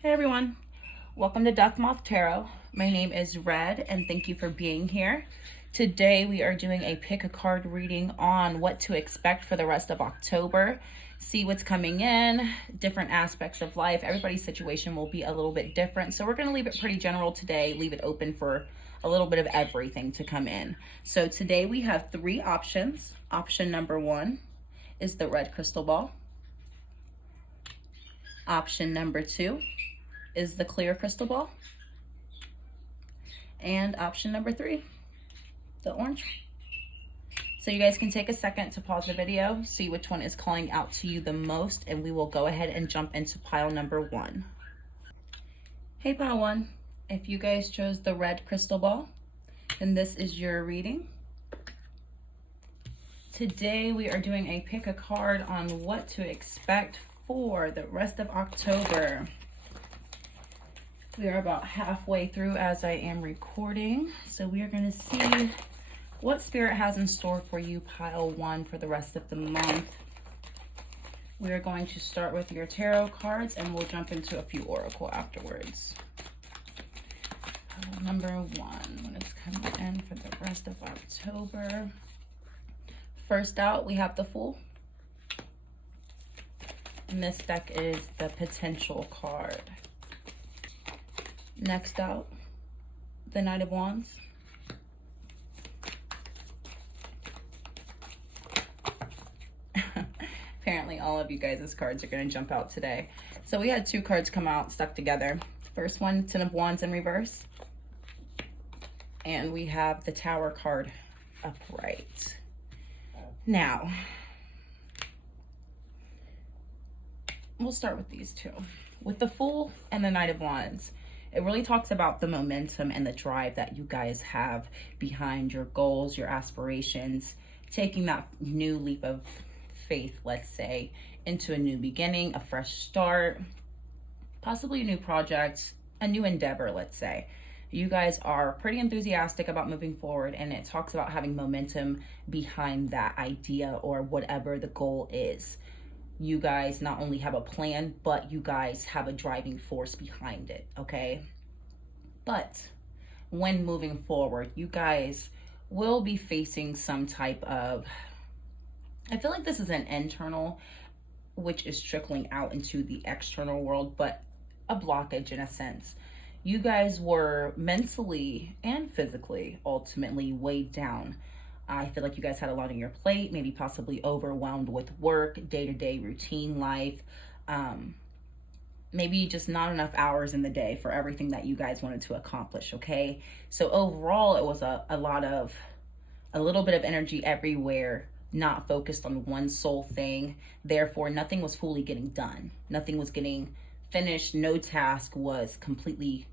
Hey everyone, welcome to BookDeathMothTarot. My name is Red and thank you for being here. Today we are doing a pick a card reading on what to expect for the rest of October. See what's coming in, different aspects of life. Everybody's situation will be a little bit different. So we're going to leave it pretty general today, leave it open for a little bit of everything to come in. So today we have three options. Option number one is the red crystal ball. Option number two is the clear crystal ball. And option number three, the orange. So you guys can take a second to pause the video, see which one is calling out to you the most, and we will go ahead and jump into pile number one. Hey pile one, if you guys chose the red crystal ball, then this is your reading. Today we are doing a pick a card on what to expect for the rest of October. We are about halfway through as I am recording, so we are going to see what Spirit has in store for you, pile one, for the rest of the month. We are going to start with your tarot cards and we'll jump into a few oracle afterwards. Pile number one, what is coming in for the rest of October? First out, we have the Fool. And this deck is the potential card. Next out, the Knight of Wands. Apparently all of you guys' cards are going to jump out today. So we had two cards come out stuck together. First one, Ten of Wands in reverse. And we have the Tower card upright. Now, we'll start with these two. With the Fool and the Knight of Wands, it really talks about the momentum and the drive that you guys have behind your goals, your aspirations, taking that new leap of faith, let's say, into a new beginning, a fresh start, possibly a new project, a new endeavor, let's say. You guys are pretty enthusiastic about moving forward, and it talks about having momentum behind that idea or whatever the goal is. You guys not only have a plan, but you guys have a driving force behind it, okay? But when moving forward, you guys will be facing some type of, I feel like this is an internal, which is trickling out into the external world, but a blockage in a sense. You guys were mentally and physically ultimately weighed down. I feel like you guys had a lot on your plate, maybe possibly overwhelmed with work, day-to-day routine life, maybe just not enough hours in the day for everything that you guys wanted to accomplish, okay? So overall, it was a little bit of energy everywhere, not focused on one sole thing. Therefore, nothing was fully getting done. Nothing was getting finished. No task was completely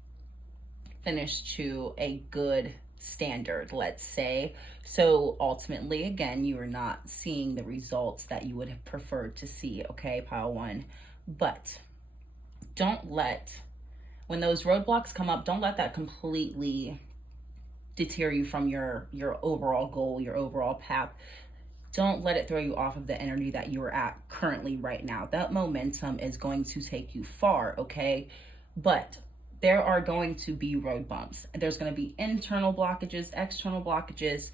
finished to a good standard, let's say. So ultimately, again, you are not seeing the results that you would have preferred to see, okay, pile one. But don't let, when those roadblocks come up, don't let that completely deter you from your overall goal, your overall path. Don't let it throw you off of the energy that you are at currently right now. That momentum is going to take you far, okay? But there are going to be road bumps. There's going to be internal blockages, external blockages,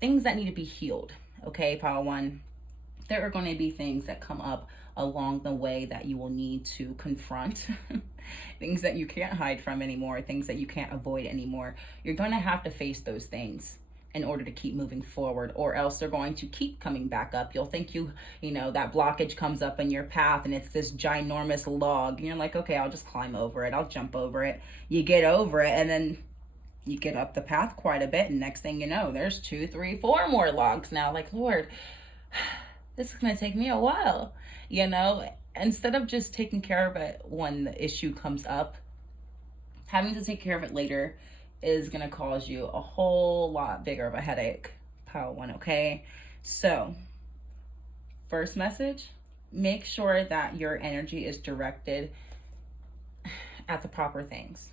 things that need to be healed, okay, pile one. There are going to be things that come up along the way that you will need to confront, things that you can't hide from anymore, things that you can't avoid anymore. You're going to have to face those things in order to keep moving forward, or else they're going to keep coming back up. You'll think you know, that blockage comes up in your path and it's this ginormous log. And you're like, okay, I'll just climb over it. I'll jump over it. You get over it and then you get up the path quite a bit. And next thing you know, there's 2, 3, 4 more logs now. Like, Lord, this is going to take me a while. You know, instead of just taking care of it when the issue comes up, having to take care of it later is going to cause you a whole lot bigger of a headache, pile one, okay? So, first message, make sure that your energy is directed at the proper things.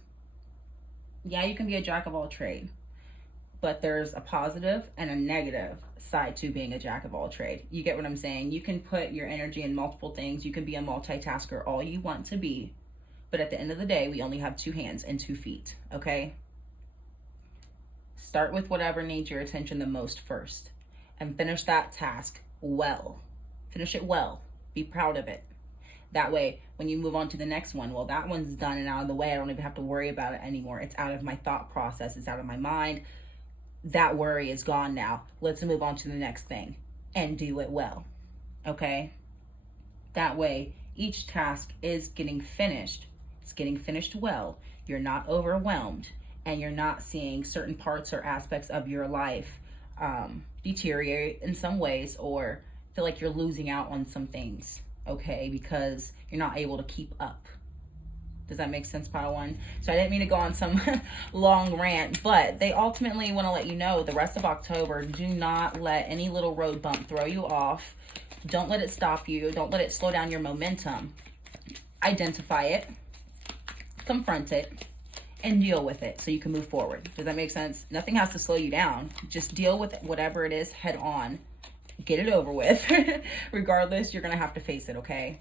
Yeah, you can be a jack of all trade, but there's a positive and a negative side to being a jack of all trade. You get what I'm saying? You can put your energy in multiple things. You can be a multitasker all you want to be, But at the end of the day, we only have 2 hands and 2 feet, okay? Start with whatever needs your attention the most first, and finish that task well. Finish it well. Be proud of it. That way, when you move on to the next one, well, that one's done and out of the way. I don't even have to worry about it anymore. It's out of my thought process. It's out of my mind. That worry is gone now. Let's move on to the next thing and do it well, okay? That way, each task is getting finished. It's getting finished well. You're not overwhelmed, and you're not seeing certain parts or aspects of your life deteriorate in some ways, or feel like you're losing out on some things, okay, because you're not able to keep up. Does that make sense, pile one? So I didn't mean to go on some long rant, but they ultimately want to let you know the rest of October, do not let any little road bump throw you off. Don't let it stop you. Don't let it slow down your momentum. Identify it, confront it, and deal with it so you can move forward. Does that make sense? Nothing has to slow you down. Just deal with whatever it is head on. Get it over with. Regardless, you're going to have to face it, okay?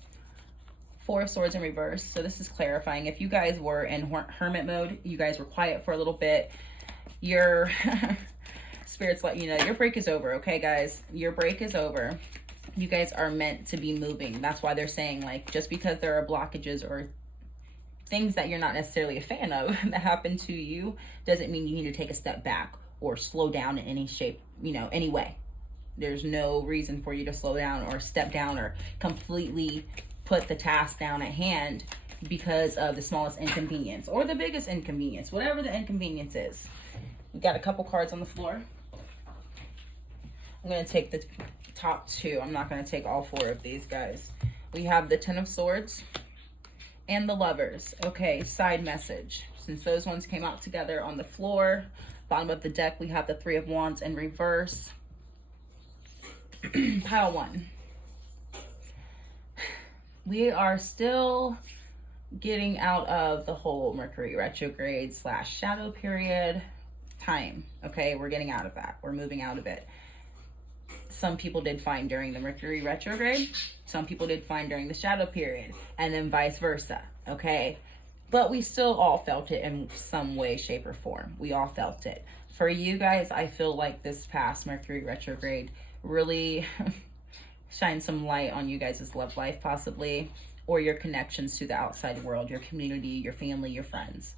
4 of Swords in reverse. So this is clarifying. If you guys were in hermit mode, you guys were quiet for a little bit, your spirits let you know your break is over, okay, guys? Your break is over. You guys are meant to be moving. That's why they're saying, like, just because there are blockages or things that you're not necessarily a fan of that happen to you doesn't mean you need to take a step back or slow down in any shape, any way. There's no reason for you to slow down or step down or completely put the task down at hand because of the smallest inconvenience or the biggest inconvenience, whatever the inconvenience is. We got a couple cards on the floor. I'm going to take the top 2. I'm not going to take all 4 of these, guys. We have the 10 of Swords and the Lovers. Okay, side message. Since those ones came out together on the floor, bottom of the deck, we have the 3 of Wands in reverse. Pile 1. We are still getting out of the whole Mercury retrograde / shadow period time. Okay, we're getting out of that. We're moving out of it. Some people did fine during the Mercury retrograde. Some people did fine during the shadow period, and then vice versa. Okay, but we still all felt it in some way, shape, or form. We all felt it. For you guys, I feel like this past Mercury retrograde really shine some light on you guys' love life, possibly, or your connections to the outside world, your community, your family, your friends.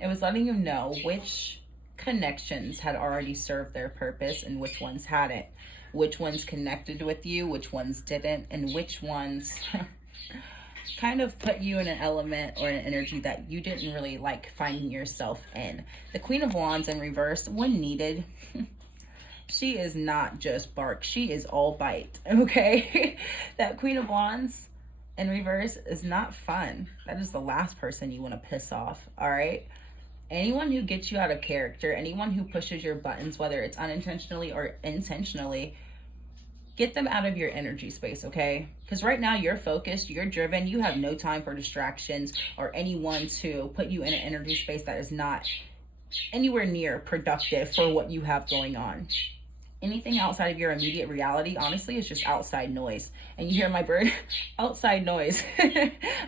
It was letting you know which connections had already served their purpose and which ones hadn't, which ones connected with you, which ones didn't, and which ones kind of put you in an element or an energy that you didn't really like finding yourself in. The Queen of Wands in reverse, when needed, she is not just bark, she is all bite, okay? That Queen of Wands in reverse is not fun. That is the last person you want to piss off, all right? Anyone who gets you out of character, anyone who pushes your buttons, whether it's unintentionally or intentionally, get them out of your energy space, okay? Because right now you're focused, you're driven, you have no time for distractions or anyone to put you in an energy space that is not anywhere near productive for what you have going on. Anything outside of your immediate reality, honestly, is just outside noise. And you hear my bird? Outside noise.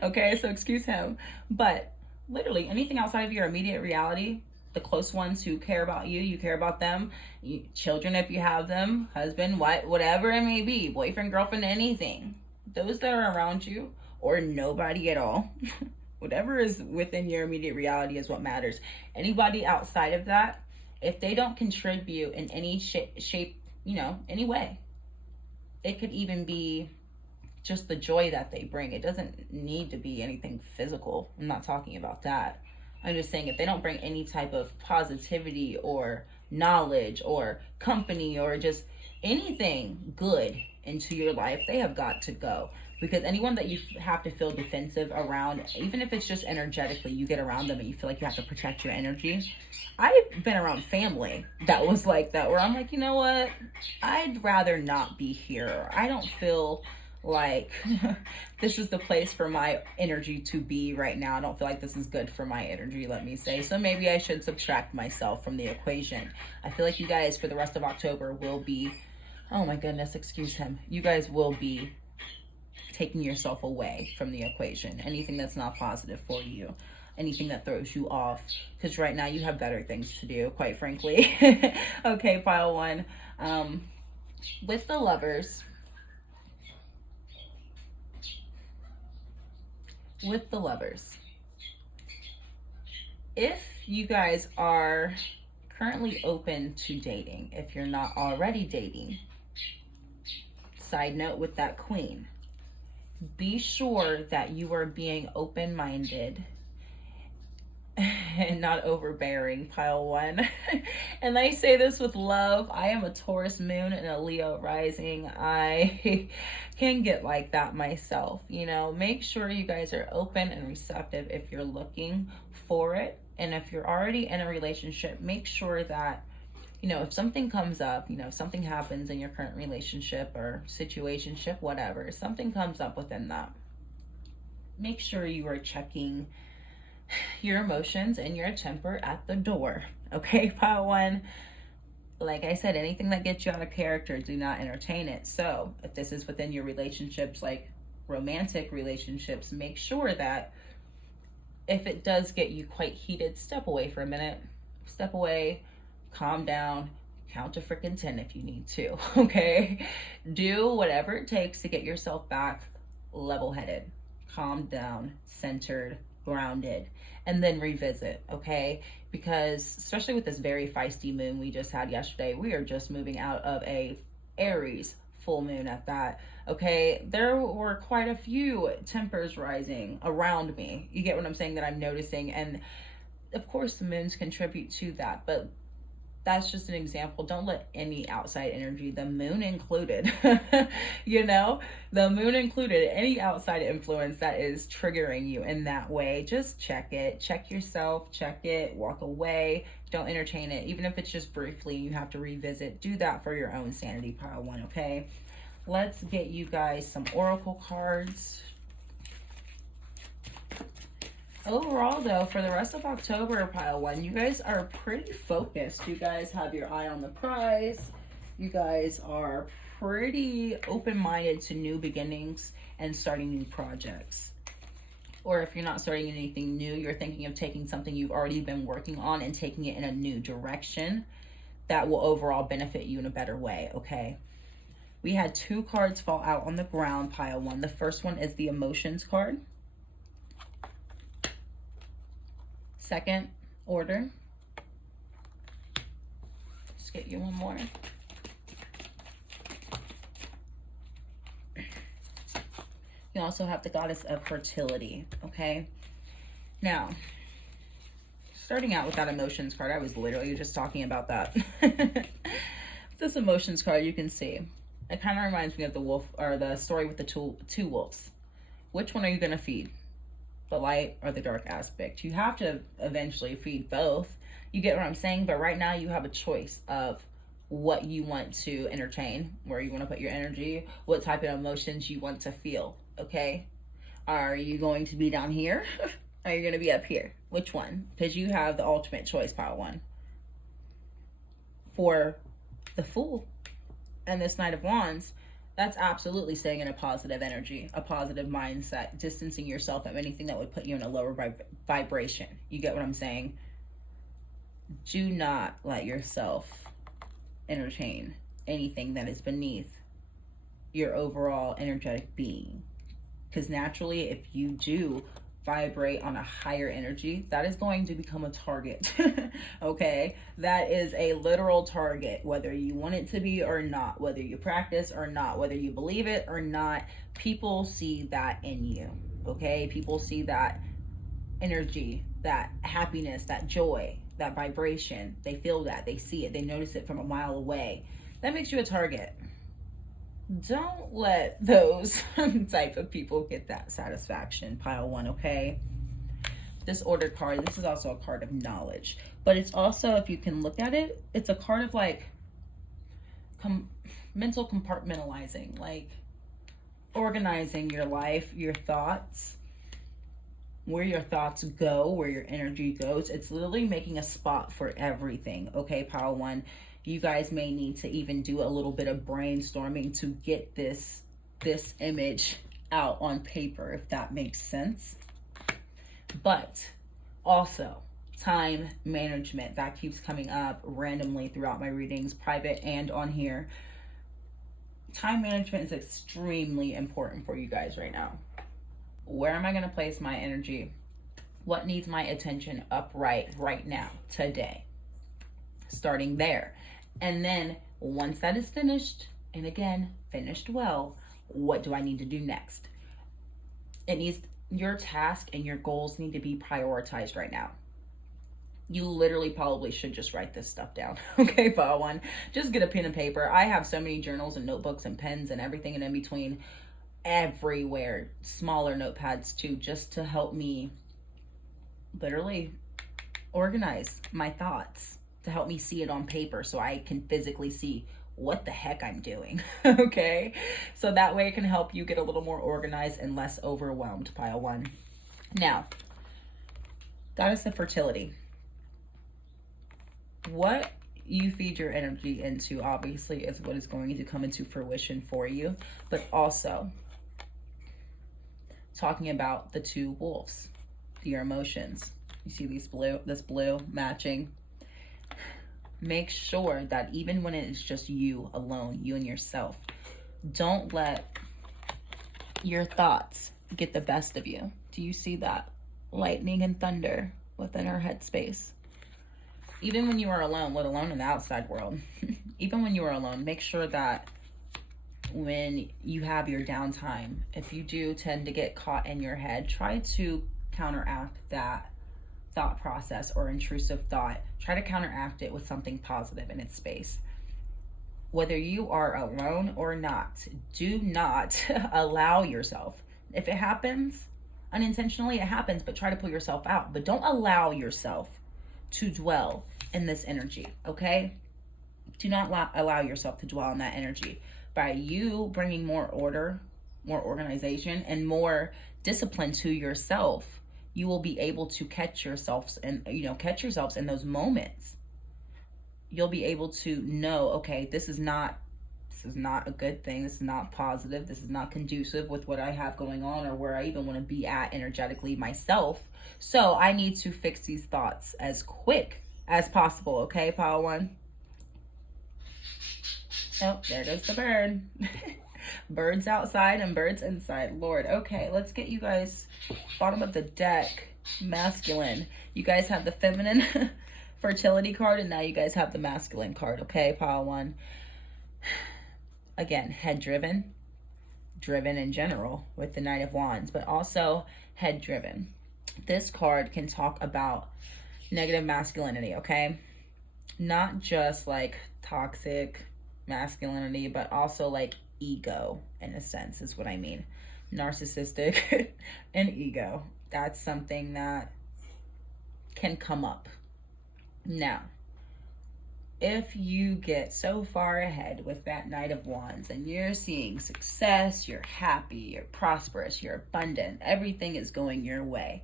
Okay, so excuse him. But literally, anything outside of your immediate reality, the close ones who care about you, you care about them, children if you have them, husband, wife, whatever it may be, boyfriend, girlfriend, anything. Those that are around you, or nobody at all, whatever is within your immediate reality is what matters. Anybody outside of that, if they don't contribute in any shape, any way, it could even be just the joy that they bring. It doesn't need to be anything physical. I'm not talking about that. I'm just saying if they don't bring any type of positivity or knowledge or company or just anything good into your life, they have got to go. Because anyone that you have to feel defensive around, even if it's just energetically, you get around them and you feel like you have to protect your energy. I've been around family that was like that, where I'm like, you know what? I'd rather not be here. I don't feel like this is the place for my energy to be right now. I don't feel like this is good for my energy, let me say. So maybe I should subtract myself from the equation. I feel like you guys for the rest of October will be, oh my goodness, excuse him. You guys will be taking yourself away from the equation, anything that's not positive for you, anything that throws you off, because right now you have better things to do, quite frankly. Okay, pile one. With the Lovers, if you guys are currently open to dating, if you're not already dating, side note with that Queen, be sure that you are being open-minded and not overbearing, pile one. And I say this with love. I am a Taurus moon and a Leo rising. I can get like that myself. You know, make sure you guys are open and receptive if you're looking for it. And if you're already in a relationship, make sure that, you know, if something comes up, you know, if something happens in your current relationship or situationship, whatever, something comes up within that, make sure you are checking your emotions and your temper at the door. Okay, pile one. Like I said, anything that gets you out of character, do not entertain it. So if this is within your relationships, like romantic relationships, make sure that if it does get you quite heated, step away for a minute. Step away, calm down, count to freaking 10 if you need to. Okay, do whatever it takes to get yourself back level-headed, calm down, centered, grounded, and then revisit. Okay, because especially with this very feisty moon we just had yesterday, we are just moving out of a Aries full moon at that. Okay, there were quite a few tempers rising around me. You get what I'm saying, that I'm noticing, and of course the moons contribute to that, but that's just an example. Don't let any outside energy, the moon included, you know, the moon included, any outside influence that is triggering you in that way, just check it, check yourself, check it, walk away, don't entertain it. Even if it's just briefly, you have to revisit, do that for your own sanity, pile one. Okay, let's get you guys some oracle cards. Overall, though, for the rest of October, pile one, you guys are pretty focused. You guys have your eye on the prize. You guys are pretty open-minded to new beginnings and starting new projects. Or if you're not starting anything new, you're thinking of taking something you've already been working on and taking it in a new direction that will overall benefit you in a better way, okay? We had two cards fall out on the ground, pile one. The first one is the Emotions card. Second order. Let's get you one more. You also have the Goddess of Fertility, okay? Now, starting out with that Emotions card, I was literally just talking about that. This Emotions card, you can see, it kind of reminds me of the wolf, or the story with the two wolves. Which one are you going to feed? The light or the dark aspect? You have to eventually feed both. You get what I'm saying? But right now you have a choice of what you want to entertain, where you want to put your energy, what type of emotions you want to feel. Okay, are you going to be down here? Are you going to be up here? Which one? Because you have the ultimate choice, pile one. For the Fool and this Knight of Wands, that's absolutely staying in a positive energy, a positive mindset, distancing yourself from anything that would put you in a lower vibration. You get what I'm saying? Do not let yourself entertain anything that is beneath your overall energetic being. Because naturally, if you do vibrate on a higher energy, that is going to become a target. Okay, that is a literal target, whether you want it to be or not, whether you practice or not, whether you believe it or not. People see that in you. Okay, people see that energy, that happiness, that joy, that vibration. They feel that, they see it, they notice it from a mile away. That makes you a target. Don't let those type of people get that satisfaction, pile one. Okay, this Order card, this is also a card of knowledge, but it's also, if you can look at it, it's a card of like mental compartmentalizing, like organizing your life, your thoughts, where your thoughts go, where your energy goes. It's literally making a spot for everything. Okay, pile one, you guys may need to even do a little bit of brainstorming to get this image out on paper, if that makes sense. But also time management, that keeps coming up randomly throughout my readings, private and on here. Time management is extremely important for you guys right now. Where am I going to place my energy? What needs my attention upright right now, today? Starting there. And then once that is finished, and again, finished well, what do I need to do next? Your task and your goals need to be prioritized right now. You literally probably should just write this stuff down. Okay, Pile One. Just get a pen and paper. I have so many journals and notebooks and pens and everything in between everywhere. Smaller notepads too, just to help me literally organize my thoughts, to help me see it on paper so I can physically see what the heck I'm doing. Okay, so that way it can help you get a little more organized and less overwhelmed, Pile One. Now, Goddess of Fertility. What you feed your energy into, obviously, is what is going to come into fruition for you, but also talking about the two wolves, your emotions. You see this blue matching. Make sure that even when it is just you alone, you and yourself, don't let your thoughts get the best of you. Do you see that? Lightning and thunder within our headspace. Even when you are alone, let alone in the outside world, even when you are alone, make sure that when you have your downtime, if you do tend to get caught in your head, try to counteract that thought process or intrusive thought. Try to counteract it with something positive in its space. Whether you are alone or not, do not allow yourself. If it happens, unintentionally it happens, but try to pull yourself out. But don't allow yourself to dwell in this energy, okay? Do not allow yourself to dwell in that energy. By you bringing more order, more organization, and more discipline to yourself, you will be able to catch yourselves in those moments. You'll be able to know, okay, this is not a good thing. This is not positive. This is not conducive with what I have going on or where I even want to be at energetically myself. So I need to fix these thoughts as quick as possible. Okay, Pile One. Oh, there goes the bird. Birds outside and birds inside. Lord. Okay, let's get you guys bottom of the deck. Masculine. You guys have the feminine fertility card, and now you guys have the masculine card. Okay, Pile One. Again, head driven in general with the Knight of Wands, but also head driven. This card can talk about negative masculinity, okay? Not just like toxic masculinity, but also like ego, in a sense, is what I mean. Narcissistic and ego. That's something that can come up. Now, if you get so far ahead with that Knight of Wands and you're seeing success, you're happy, you're prosperous, you're abundant, everything is going your way,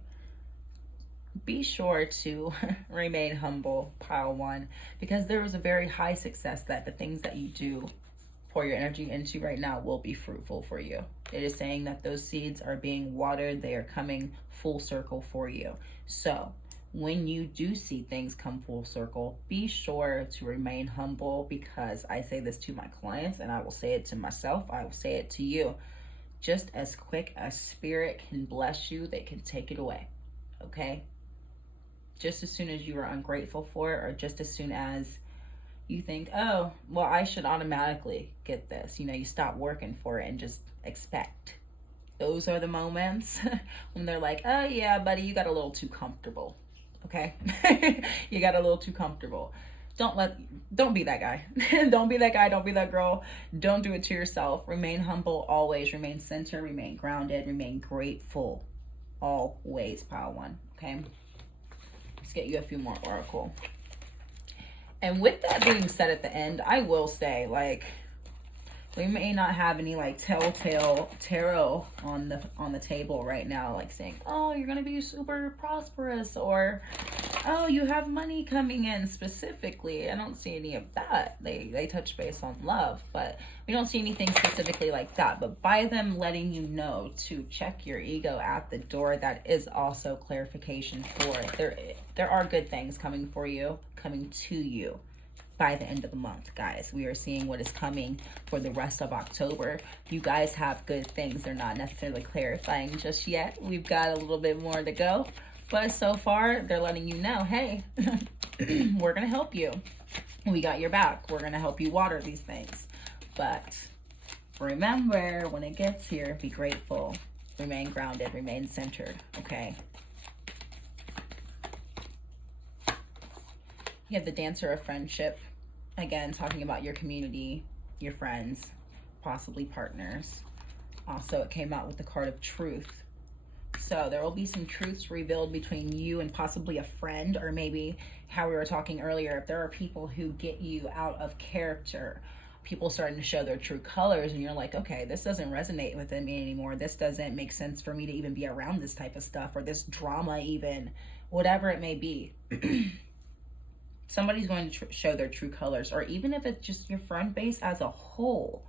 be sure to remain humble, Pile One, because there is a very high success that the things that you do pour your energy into right now will be fruitful for you. It is saying that those seeds are being watered. They are coming full circle for you. So when you do see things come full circle, be sure to remain humble, because I say this to my clients and I will say it to myself. I will say it to you. Just as quick as spirit can bless you, they can take it away. Okay? Just as soon as you are ungrateful for it, or just as soon as you think, oh, well, I should automatically get this. You stop working for it and just expect. Those are the moments when they're like, oh yeah, buddy, you got a little too comfortable. Okay? You got a little too comfortable. Don't be that guy. Don't be that guy. Don't be that girl. Don't do it to yourself. Remain humble always. Remain centered. Remain grounded. Remain grateful always, Pile One. Okay? Let's get you a few more oracle. And with that being said at the end, I will say, we may not have any telltale tarot on the table right now, saying, oh, you're gonna be super prosperous, or oh, you have money coming in specifically. I don't see any of that. They touch base on love, but we don't see anything specifically like that. But by them letting you know to check your ego at the door, that is also clarification for it. There are good things coming for you, coming to you by the end of the month, guys. We are seeing what is coming for the rest of October. You guys have good things. They're not necessarily clarifying just yet. We've got a little bit more to go. But so far, they're letting you know, hey, we're going to help you. We got your back. We're going to help you water these things. But remember, when it gets here, be grateful. Remain grounded. Remain centered. Okay? You have the Dancer of Friendship. Again, talking about your community, your friends, possibly partners. Also, it came out with the card of Truth. So there will be some truths revealed between you and possibly a friend, or maybe how we were talking earlier, if there are people who get you out of character, people starting to show their true colors, and you're like, okay, this doesn't resonate with me anymore. This doesn't make sense for me to even be around this type of stuff, or this drama even, whatever it may be. Somebody's going to show their true colors, or even if it's just your friend base as a whole.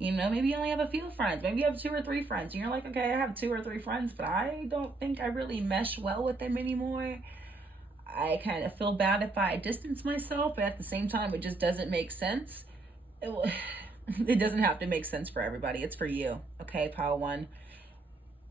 You know, maybe you only have a few friends. Maybe you have 2 or 3 friends. And you're like, okay, I have 2 or 3 friends, but I don't think I really mesh well with them anymore. I kind of feel bad if I distance myself, but at the same time, it just doesn't make sense. It doesn't have to make sense for everybody. It's for you. Okay, Pile 1.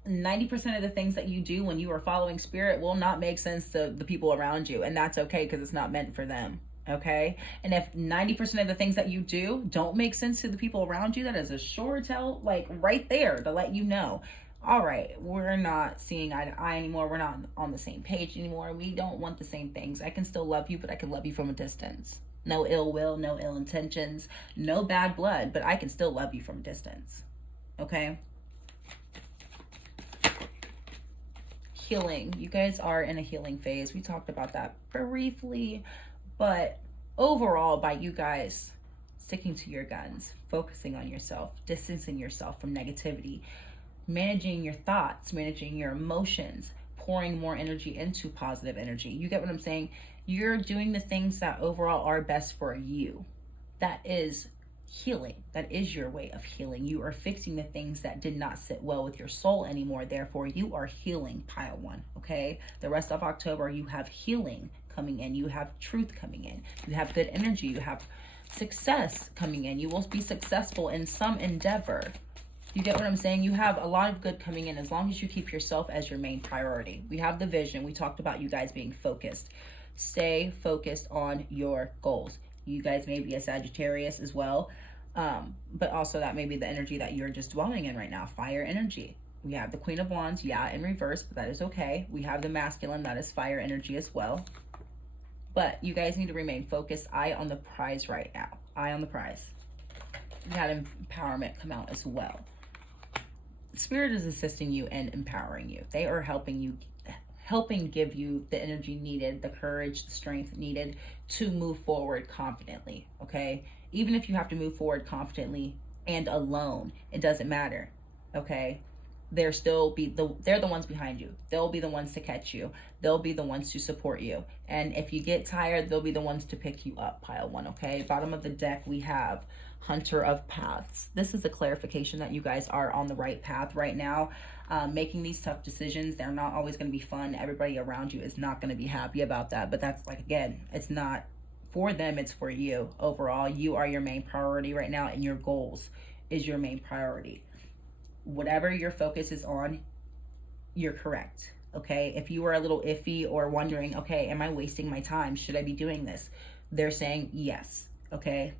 90% of the things that you do when you are following spirit will not make sense to the people around you. And that's okay, because it's not meant for them. Okay, and if 90% of the things that you do don't make sense to the people around you, that is a sure tell, like right there, to let you know, all right, we're not seeing eye to eye anymore. We're not on the same page anymore. We don't want the same things. I can still love you, but I can love you from a distance. No ill will, no ill intentions, no bad blood, but I can still love you from a distance. Okay. Healing. You guys are in a healing phase. We talked about that briefly. But overall, by you guys sticking to your guns, focusing on yourself, distancing yourself from negativity, managing your thoughts, managing your emotions, pouring more energy into positive energy. You get what I'm saying? You're doing the things that overall are best for you. That is healing. That is your way of healing. You are fixing the things that did not sit well with your soul anymore. Therefore, you are healing, Pile 1. Okay? The rest of October, you have healing coming in. You have truth coming in. You have good energy. You have success coming in. You will be successful in some endeavor. You get what I'm saying? You have a lot of good coming in as long as you keep yourself as your main priority. We have the vision. We talked about you guys being focused. Stay focused on your goals. You guys may be a Sagittarius as well, but also that may be the energy that you're just dwelling in right now, fire energy. We have the Queen of Wands, yeah, in reverse, but that is okay. We have the masculine, that is fire energy as well. But you guys need to remain focused. Eye on the prize right now. Eye on the prize. We had empowerment come out as well. Spirit is assisting you and empowering you. They are helping give you the energy needed, the courage, the strength needed to move forward confidently, okay? Even if you have to move forward confidently and alone, it doesn't matter, okay? They're the ones behind you. They'll be the ones to catch you. They'll be the ones to support you. And if you get tired, they'll be the ones to pick you up, Pile 1, okay? Bottom of the deck, we have Hunter of Paths. This is a clarification that you guys are on the right path right now. Making these tough decisions, they're not always going to be fun. Everybody around you is not going to be happy about that. But that's, like, again, it's not for them, it's for you. Overall, you are your main priority right now, and your goals is your main priority. Whatever your focus is on, you're correct, okay? If you were a little iffy or wondering, okay, am I wasting my time? Should I be doing this? They're saying yes, okay?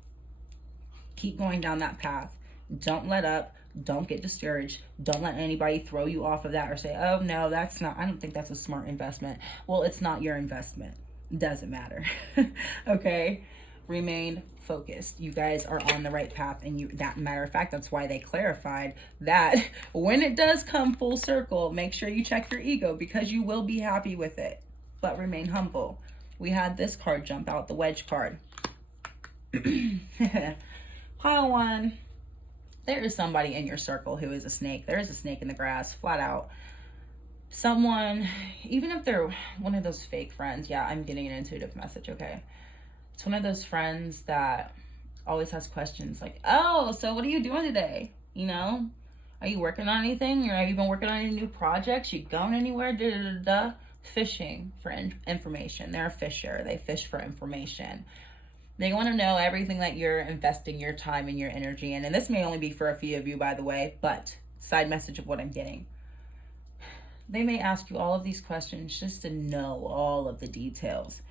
Keep going down that path. Don't let up. Don't get discouraged. Don't let anybody throw you off of that or say, oh, no, that's not, I don't think that's a smart investment. Well, it's not your investment. Doesn't matter, okay? Remain focused. You guys are on the right path, and that matter of fact, that's why they clarified that when it does come full circle, make sure you check your ego, because you will be happy with it, but remain humble. We had this card jump out, the Wedge card. Pile 1, there is somebody in your circle who is a snake. There is a snake in the grass, flat out. someone, even if they're one of those fake friends, yeah, I'm getting an intuitive message, okay? It's one of those friends that always has questions like, oh, so what are you doing today? You know, are you working on anything? Or have you been working on any new projects? You going anywhere? Da, da, da, da. Fishing for information. They're a fisher. They fish for information. They want to know everything that you're investing your time and your energy in. And this may only be for a few of you, by the way, but side message of what I'm getting. They may ask you all of these questions just to know all of the details.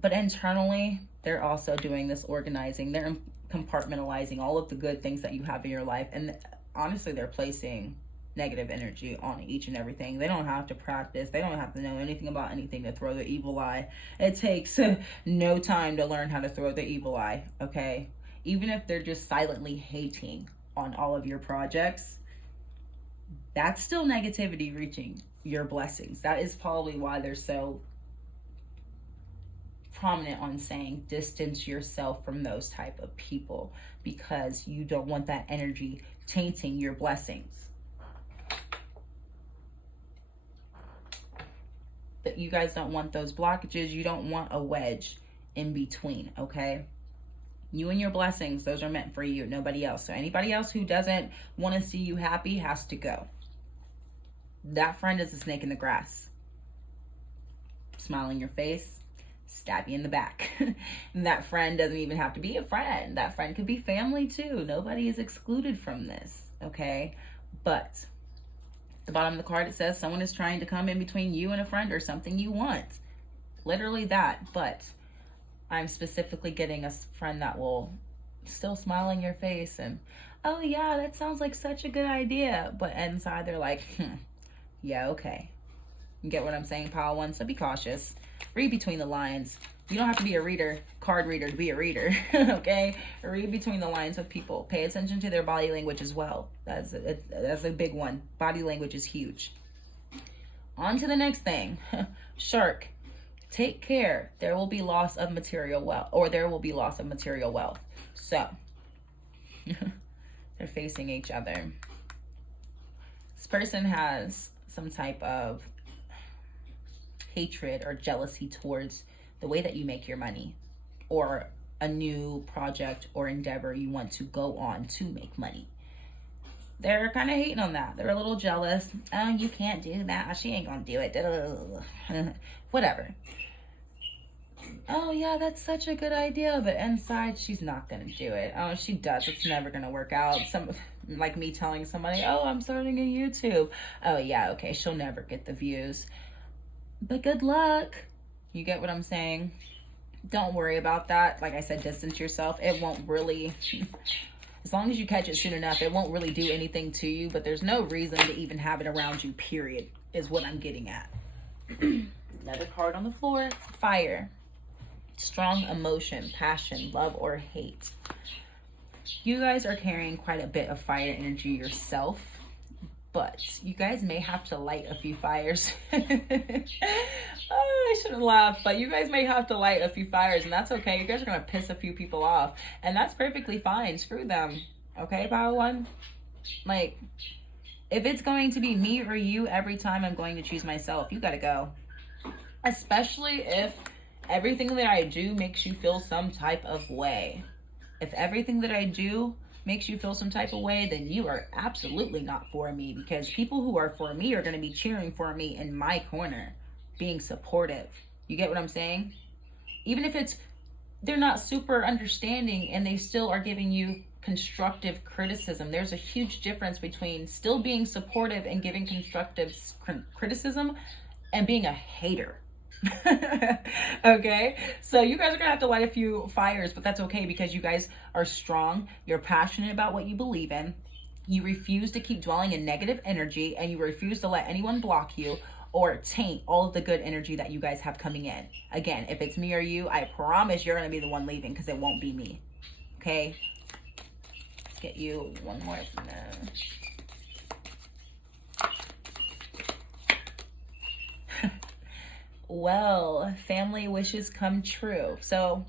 But internally, they're also doing this organizing. They're compartmentalizing all of the good things that you have in your life. And honestly, they're placing negative energy on each and everything. They don't have to practice. They don't have to know anything about anything to throw the evil eye. It takes no time to learn how to throw the evil eye, okay? Even if they're just silently hating on all of your projects, that's still negativity reaching your blessings. That is probably why they're so prominent on saying distance yourself from those type of people, because you don't want that energy tainting your blessings. That you guys don't want those blockages. You don't want a wedge in between, okay? You and your blessings, those are meant for you, nobody else. So anybody else who doesn't want to see you happy has to go. That friend is a snake in the grass. Smile in your face, stab you in the back. That friend doesn't even have to be a friend. That friend could be family too. Nobody is excluded from this, okay? But at the bottom of the card, it says someone is trying to come in between you and a friend or something you want. Literally that. But I'm specifically getting a friend that will still smile in your face and, oh yeah, that sounds like such a good idea. But inside they're like, yeah, okay. You get what I'm saying, pile one? So be cautious. Read between the lines. You don't have to be a reader, card reader, to be a reader, okay? Read between the lines with people. Pay attention to their body language as well. That's a big one. Body language is huge. On to the next thing. Shark, take care. There will be loss of material wealth, or there will be loss of material wealth. So, they're facing each other. This person has some type of hatred or jealousy towards the way that you make your money, or a new project or endeavor you want to go on to make money. They're kind of hating on that. They're a little jealous. Oh, you can't do that. She ain't gonna do it. Whatever. Oh yeah, that's such a good idea, but inside she's not gonna do it. Oh, she does. It's never gonna work out. Like me telling somebody, oh, I'm starting a YouTube. Oh yeah, okay, she'll never get the views. But good luck. You get what I'm saying? Don't worry about that. Like I said, distance yourself. It won't really, as long as you catch it soon enough, it won't really do anything to you, but there's no reason to even have it around you, period, is what I'm getting at. Another card on the floor, fire. Strong emotion, passion, love, or hate. You guys are carrying quite a bit of fire energy yourself, but you guys may have to light a few fires. Oh, I shouldn't laugh, but you guys may have to light a few fires, and that's okay. You guys are going to piss a few people off, and that's perfectly fine. Screw them. Okay, power one? Like, if it's going to be me or you every time, I'm going to choose myself. You got to go. Especially if everything that I do makes you feel some type of way. If everything that I do makes you feel some type of way, then you are absolutely not for me, because people who are for me are going to be cheering for me in my corner, being supportive. You get what I'm saying? Even if they're not super understanding and they still are giving you constructive criticism. There's a huge difference between still being supportive and giving constructive criticism and being a hater. Okay, so you guys are gonna have to light a few fires, but that's okay, because you guys are strong. You're passionate about what you believe in. You refuse to keep dwelling in negative energy, and you refuse to let anyone block you or taint all of the good energy that you guys have coming in. Again, if it's me or you, I promise you're gonna be the one leaving, because it won't be me. Okay, let's get you one more from there. Well, family wishes come true. So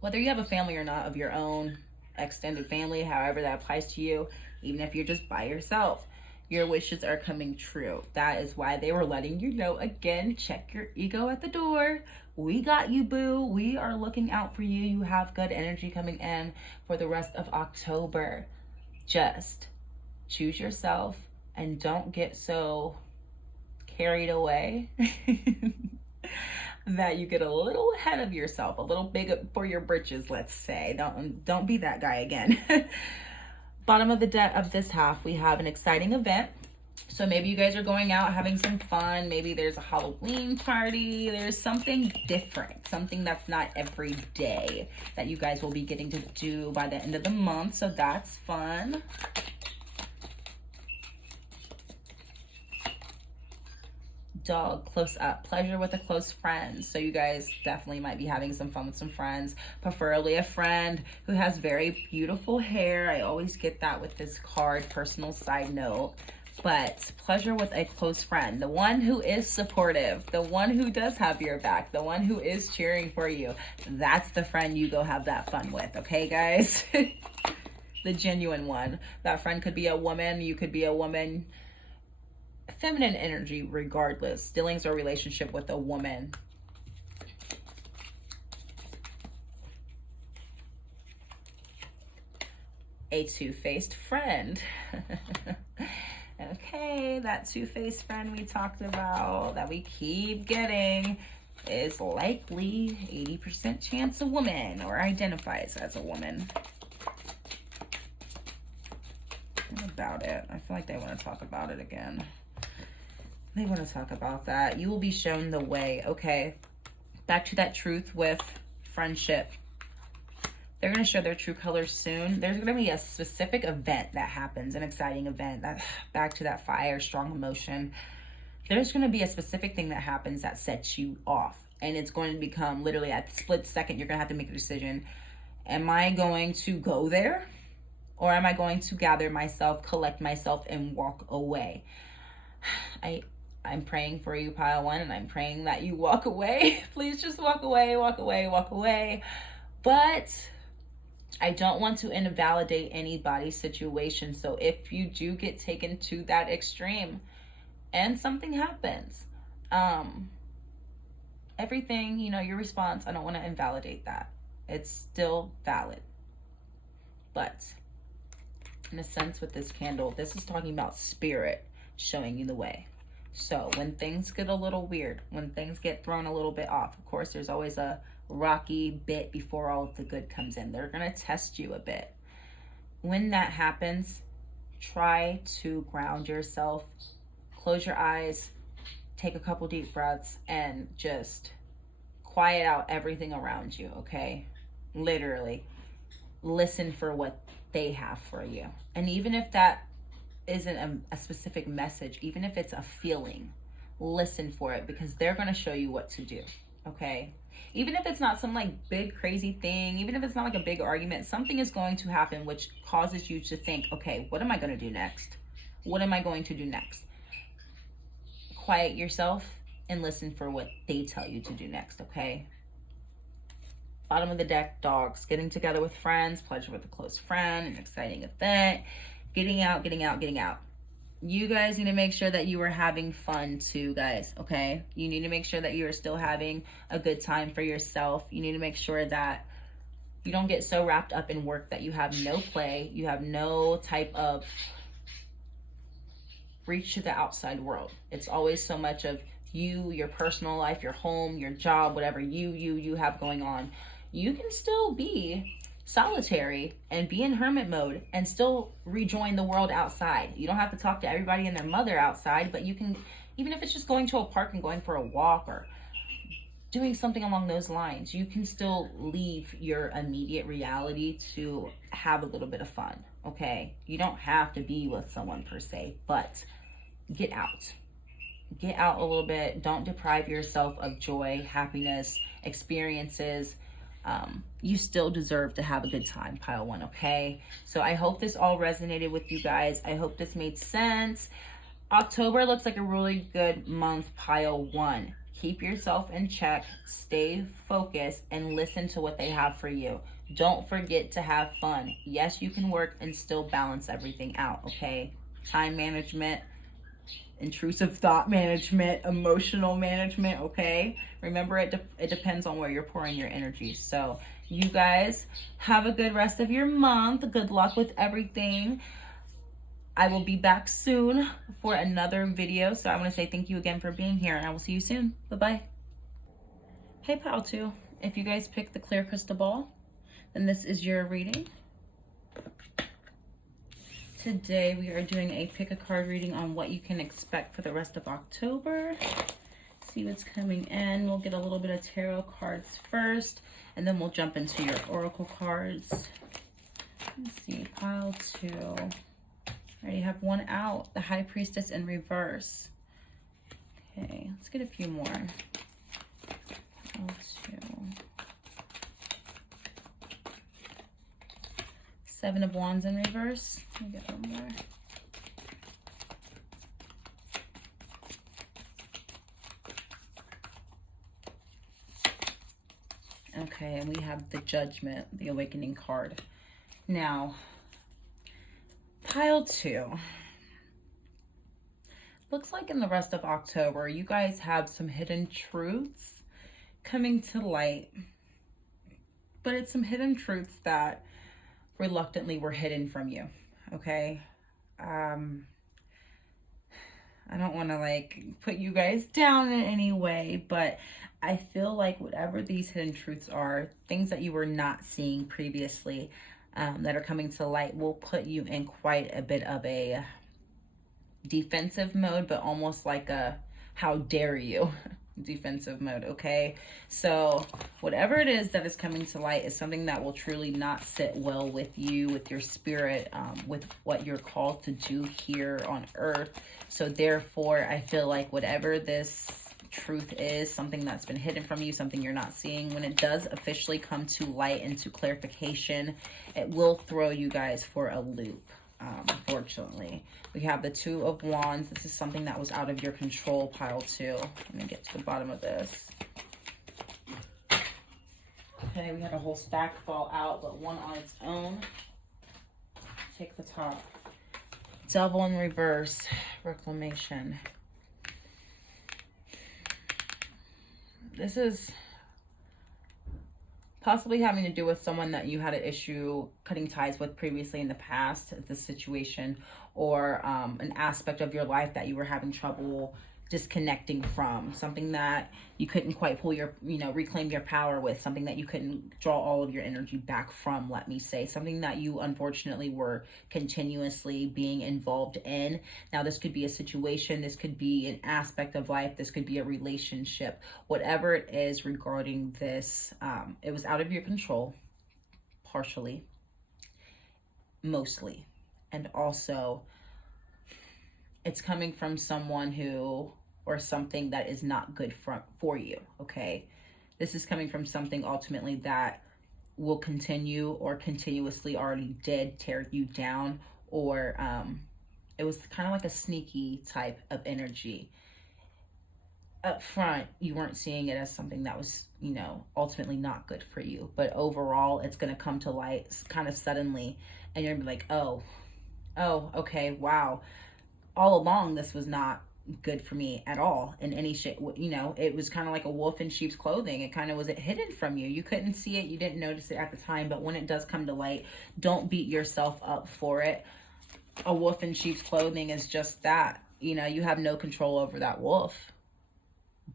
whether you have a family or not of your own, extended family, however that applies to you, even if you're just by yourself, Your wishes are coming true. That is why they were letting you know, again, check your ego at the door. We got you, boo. We are looking out for you. You have good energy coming in for the rest of October. Just choose yourself and don't get so carried away that you get a little ahead of yourself, a little big for your britches, let's say. Don't be that guy again. Bottom of the deck of this half, we have an exciting event. So maybe you guys are going out having some fun. Maybe there's a Halloween party. There's something different, something that's not every day that you guys will be getting to do by the end of the month. So that's fun. Dog, close up, pleasure with a close friend. So you guys definitely might be having some fun with some friends, preferably a friend who has very beautiful hair. I always get that with this card, personal side note. But pleasure with a close friend, the one who is supportive, the one who does have your back, the one who is cheering for you. That's the friend you go have that fun with, okay, guys? The genuine one. That friend could be a woman, you could be a woman. Feminine energy regardless. Dealings or relationship with a woman. A two-faced friend. Okay, that two-faced friend we talked about that we keep getting is likely 80% chance a woman or identifies as a woman. What about it? I feel like they want to talk about it again. They want to talk about that. You will be shown the way. Okay, back to that truth with friendship. They're going to show their true colors soon. There's going to be a specific event that happens, an exciting event. That back to that fire, strong emotion. There's going to be a specific thing that happens that sets you off. And it's going to become literally at the split second, you're going to have to make a decision. Am I going to go there? Or am I going to gather myself, collect myself, and walk away? I'm praying for you, pile one, and I'm praying that you walk away. Please just walk away, walk away, walk away. But I don't want to invalidate anybody's situation. So if you do get taken to that extreme and something happens, everything, you know, your response, I don't want to invalidate that. It's still valid. But in a sense with this candle, this is talking about spirit showing you the way. So when things get a little weird, when things get thrown a little bit off, of course, there's always a rocky bit before all of the good comes in. They're going to test you a bit. When that happens, try to ground yourself, close your eyes, take a couple deep breaths, and just quiet out everything around you, okay? Literally, listen for what they have for you. And even if that isn't a specific message, even if it's a feeling, listen for it, because they're going to show you what to do, okay? Even if it's not some like big crazy thing, even if it's not like a big argument, something is going to happen which causes you to think, okay, what am I going to do next? What am I going to do next? Quiet yourself and listen for what they tell you to do next, okay? Bottom of the deck, dogs, getting together with friends, pleasure with a close friend, an exciting event, getting out, getting out, getting out. You guys need to make sure that you are having fun too, guys, okay? You need to make sure that you are still having a good time for yourself. You need to make sure that you don't get so wrapped up in work that you have no play, you have no type of reach to the outside world. It's always so much of you, your personal life, your home, your job, whatever you have going on. You can still be solitary and be in hermit mode and still rejoin the world outside. You don't have to talk to everybody and their mother outside, but you can, even if it's just going to a park and going for a walk or doing something along those lines, you can still leave your immediate reality to have a little bit of fun, okay? You don't have to be with someone per se, but get out. Get out a little bit. Don't deprive yourself of joy, happiness, experiences. You still deserve to have a good time, pile one, okay? So I hope this all resonated with you guys. I hope this made sense. October looks like a really good month, pile one. Keep yourself in check, stay focused, and listen to what they have for you. Don't forget to have fun. Yes, you can work and still balance everything out, okay? time management, intrusive thought management, emotional management, okay? Remember, it depends on where you're pouring your energy. So you guys have a good rest of your month. Good luck with everything. I will be back soon for another video. So I want to say thank you again for being here, and I will see you soon. Bye-bye. Hey, Pile 2. If you guys picked the clear crystal ball, then this is your reading. Today we are doing a pick a card reading on what you can expect for the rest of October. See what's coming in. We'll get a little bit of tarot cards first, and then we'll jump into your oracle cards. Let's see, Pile 2. Already have one out, the High Priestess in reverse. Okay, let's get a few more. Pile 2. Seven of Wands in reverse. Let me get one more. Okay, and we have the Judgment, the Awakening card. Now, Pile 2. Looks like in the rest of October, you guys have some hidden truths coming to light. But it's some hidden truths that reluctantly were hidden from you, okay? I don't want to like put you guys down in any way, but I feel like whatever these hidden truths are, things that you were not seeing previously, that are coming to light, will put you in quite a bit of a defensive mode, but almost like a how dare you defensive mode, okay? So whatever it is that is coming to light is something that will truly not sit well with you, with your spirit, with what you're called to do here on earth. So therefore, I feel like whatever this truth is, something that's been hidden from you, something you're not seeing, when it does officially come to light and to clarification, it will throw you guys for a loop. Unfortunately, we have the Two of Wands. This is something that was out of your control, Pile 2. Let me get to the bottom of this. Okay, we had a whole stack fall out, but one on its own. Take the top. Devil in reverse, reclamation. This is possibly having to do with someone that you had an issue cutting ties with previously in the past, this situation, or an aspect of your life that you were having trouble disconnecting from, something that you couldn't quite pull your, reclaim your power with, something that you couldn't draw all of your energy back from, let me say, something that you unfortunately were continuously being involved in. Now, this could be a situation, this could be an aspect of life, this could be a relationship, whatever it is regarding this, it was out of your control, partially, mostly, and also it's coming from someone who, or something that is not good for you, okay? This is coming from something ultimately that will continue or continuously already did tear you down, or it was kind of like a sneaky type of energy. Up front, you weren't seeing it as something that was, ultimately not good for you. But overall, it's going to come to light kind of suddenly, and you're going to be like, oh, okay, wow. All along, this was not good for me at all in any shape. It was kind of like a wolf in sheep's clothing. It kind of was hidden from you. You couldn't see it. You didn't notice it at the time. But when it does come to light, don't beat yourself up for it. A wolf in sheep's clothing is just that. You have no control over that wolf.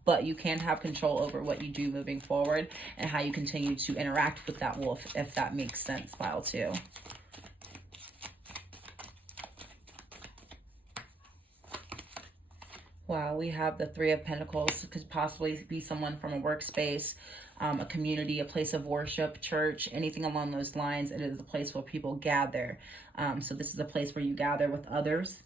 But you can have control over what you do moving forward and how you continue to interact with that wolf, if that makes sense, Pile 2. Wow, we have the Three of Pentacles. It could possibly be someone from a workspace, a community, a place of worship, church, anything along those lines. It is a place where people gather. So this is a place where you gather with others,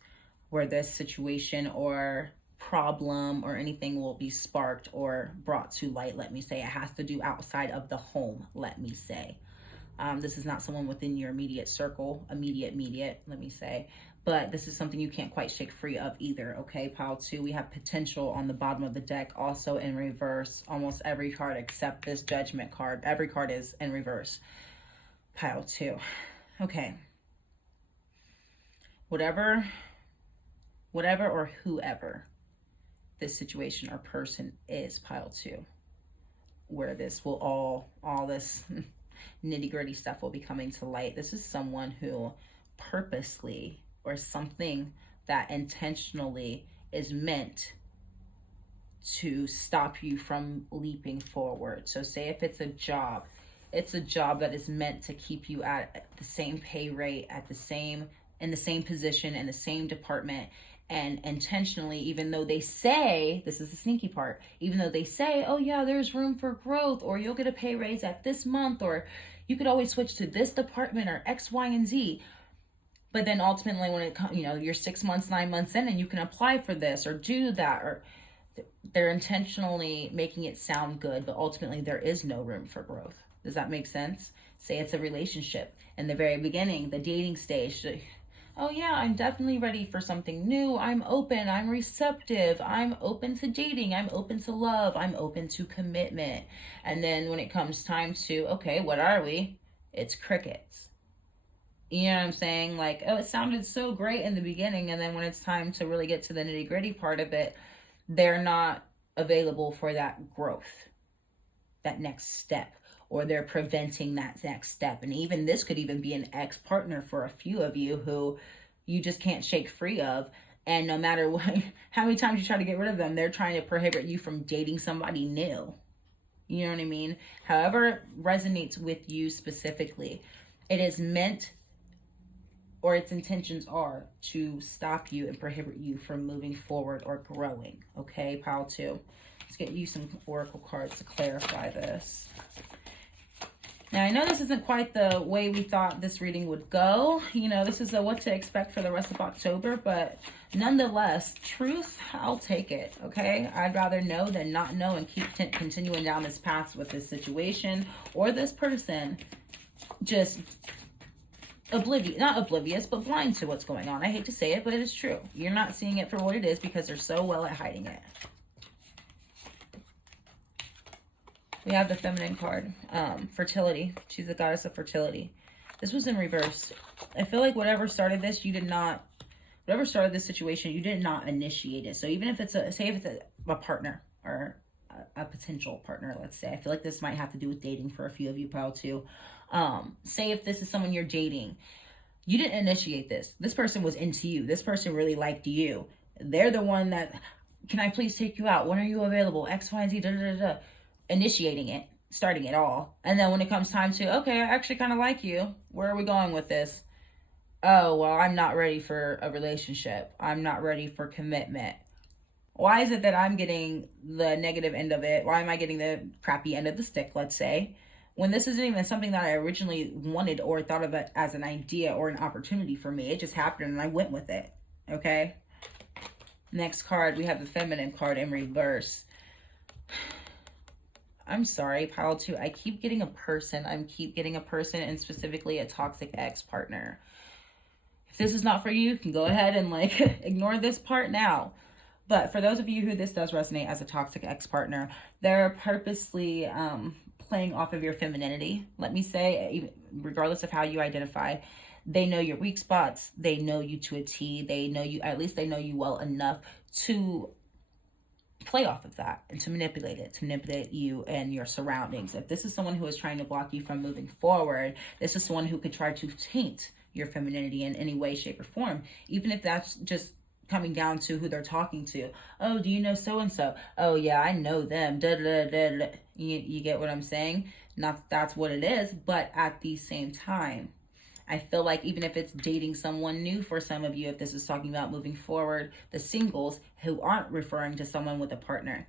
where this situation or problem or anything will be sparked or brought to light, let me say. It has to do outside of the home, let me say. This is not someone within your immediate circle, immediate, let me say. But this is something you can't quite shake free of either, okay, Pile 2? We have potential on the bottom of the deck, also in reverse. Almost every card except this Judgment card. Every card is in reverse, Pile 2. Okay. Whatever whatever or whoever this situation or person is, pile 2, where this will all this nitty-gritty stuff will be coming to light. This is someone who purposely, or something that intentionally is meant to stop you from leaping forward. So say if it's a job that is meant to keep you at the same pay rate, in the same position, in the same department, and intentionally, even though they say, this is the sneaky part, even though they say, oh yeah, there's room for growth, or you'll get a pay raise at this month, or you could always switch to this department, or X, Y, and Z. But then ultimately when it comes, you're 6 months, 9 months in, and you can apply for this or do that, or they're intentionally making it sound good, but ultimately there is no room for growth. Does that make sense? Say it's a relationship. In the very beginning, the dating stage, oh yeah, I'm definitely ready for something new. I'm open, I'm receptive, I'm open to dating, I'm open to love, I'm open to commitment. And then when it comes time to, okay, what are we? It's crickets. You know what I'm saying? Like, oh, it sounded so great in the beginning, and then when it's time to really get to the nitty-gritty part of it, they're not available for that growth, that next step, or they're preventing that next step. And even this could even be an ex-partner for a few of you who you just can't shake free of. And no matter what, how many times you try to get rid of them, they're trying to prohibit you from dating somebody new. You know what I mean? However it resonates with you specifically, it is meant, or its intentions are, to stop you and prohibit you from moving forward or growing. Okay, pile 2. Let's get you some oracle cards to clarify this. Now, I know this isn't quite the way we thought this reading would go. This is a what to expect for the rest of October, but nonetheless, truth, I'll take it, okay? I'd rather know than not know and keep continuing down this path with this situation or this person, just not oblivious, but blind to what's going on. I hate to say it, but it is true. You're not seeing it for what it is because they're so well at hiding it. We have the feminine card, fertility. She's the goddess of fertility. This was in reverse. I feel like whatever started this situation, you did not initiate it. So even if it's say if it's a partner or a potential partner, let's say, I feel like this might have to do with dating for a few of you, pile 2. Say if this is someone you're dating, you didn't initiate this. This person was into you. This person really liked you. They're the one that, can I please take you out? When are you available? X, Y, and Z, da, da, da, da. Initiating it, starting it all. And then when it comes time to, okay, I actually kind of like you. Where are we going with this? Oh, well, I'm not ready for a relationship. I'm not ready for commitment. Why is it that I'm getting the negative end of it? Why am I getting the crappy end of the stick, let's say, when this isn't even something that I originally wanted or thought of it as an idea or an opportunity for me? It just happened and I went with it, okay? Next card, we have the feminine card in reverse. I'm sorry, pile 2. I keep getting a person. And specifically a toxic ex-partner. If this is not for you, you can go ahead and ignore this part now. But for those of you who this does resonate as a toxic ex-partner, they're purposely playing off of your femininity. Let me say, regardless of how you identify, they know your weak spots. They know you to a T. They know you, at least they know you well enough to play off of that and to manipulate you and your surroundings. If this is someone who is trying to block you from moving forward, this is someone who could try to taint your femininity in any way, shape, or form, even if that's just coming down to who they're talking to. Oh, do you know so-and-so? Oh yeah, I know them. Da, da, da, da. You get what I'm saying? Not that that's what it is, but at the same time, I feel like even if it's dating someone new for some of you, if this is talking about moving forward, the singles who aren't referring to someone with a partner,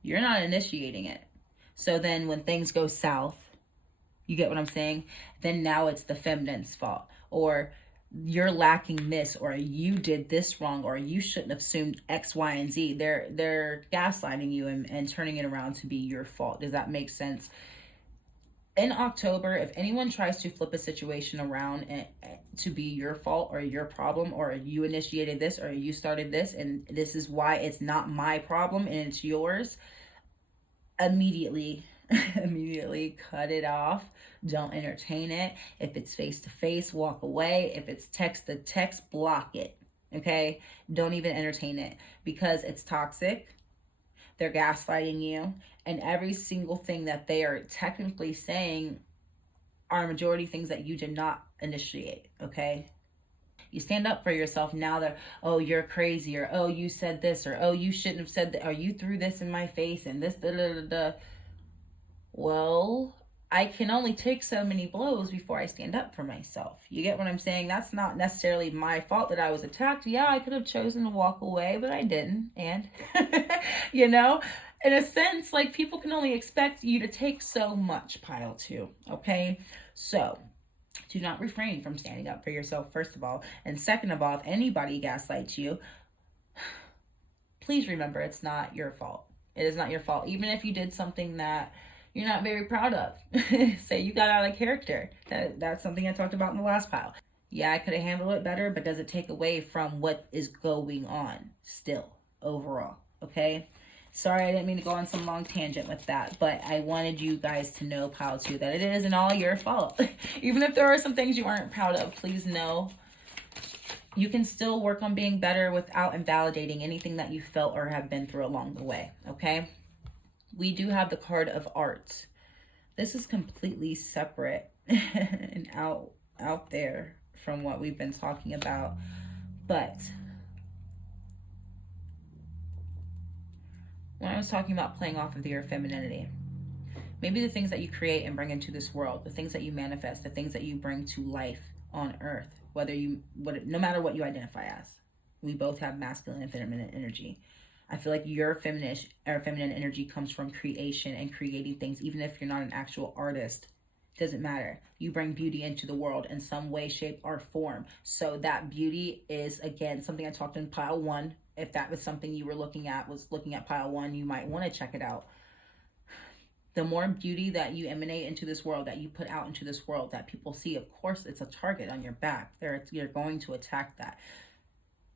you're not initiating it. So then when things go south, you get what I'm saying? Then now it's the feminine's fault, or you're lacking this, or you did this wrong, or you shouldn't have assumed X, Y, and Z. They're gaslighting you and turning it around to be your fault. Does that make sense? In October, if anyone tries to flip a situation around and to be your fault or your problem, or you initiated this or you started this and this is why it's not my problem and it's yours, immediately immediately cut it off. Don't entertain it. If it's face to face, walk away. If it's text to text, block it. Okay? Don't even entertain it, because it's toxic. They're gaslighting you, and every single thing that they are technically saying are majority things that you did not initiate. Okay? You stand up for yourself. Now they're, oh, you're crazy, or oh, you said this, or oh, you shouldn't have said that, or you threw this in my face, and this, da da da da. Well, I can only take so many blows before I stand up for myself. You get what I'm saying? That's not necessarily my fault that I was attacked. Yeah, I could have chosen to walk away, but I didn't. And, you know, in a sense, like, people can only expect you to take so much, pile two. Okay? So do not refrain from standing up for yourself, first of all. And second of all, if anybody gaslights you, please remember it's not your fault. It is not your fault. Even if you did something that you're not very proud of. Say you got out of character. That's something I talked about in the last pile. Yeah, I could have handled it better, but does it take away from what is going on still, overall? Okay? Sorry, I didn't mean to go on some long tangent with that, but I wanted you guys to know, pile two, that it isn't all your fault. Even if there are some things you aren't proud of, please know you can still work on being better without invalidating anything that you felt or have been through along the way, okay? We do have the card of art. This is completely separate and out there from what we've been talking about, but when I was talking about playing off of your femininity, maybe the things that you create and bring into this world, the things that you manifest, the things that you bring to life on earth, no matter what you identify as, we both have masculine and feminine energy. I feel like your feminine energy comes from creation and creating things. Even if you're not an actual artist, doesn't matter. You bring beauty into the world in some way, shape, or form. So that beauty is, again, something I talked in pile one. If that was something you were looking at pile one, you might want to check it out. The more beauty that you emanate into this world, that you put out into this world, that people see, of course, it's a target on your back. You're going to attack that.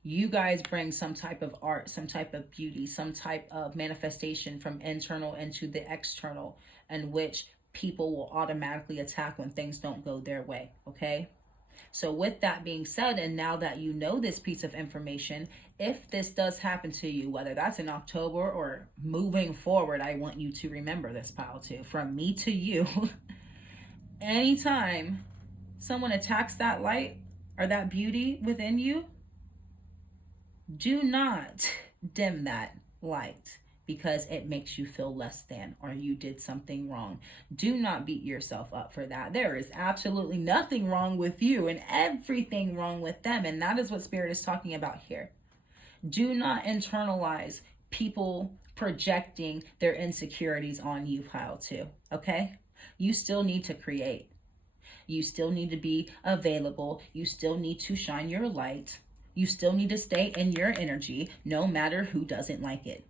You guys bring some type of art, some type of beauty, some type of manifestation from internal into the external, in which people will automatically attack when things don't go their way, okay? So with that being said, and now that you know this piece of information, if this does happen to you, whether that's in October or moving forward, I want you to remember this, pile two, from me to you. Anytime someone attacks that light or that beauty within you, do not dim that light because it makes you feel less than or you did something wrong. Do not beat yourself up for that. There is absolutely nothing wrong with you and everything wrong with them. And that is what Spirit is talking about here. Do not internalize people projecting their insecurities on you, pile two, okay? You still need to create. You still need to be available. You still need to shine your light. You still need to stay in your energy, no matter who doesn't like it.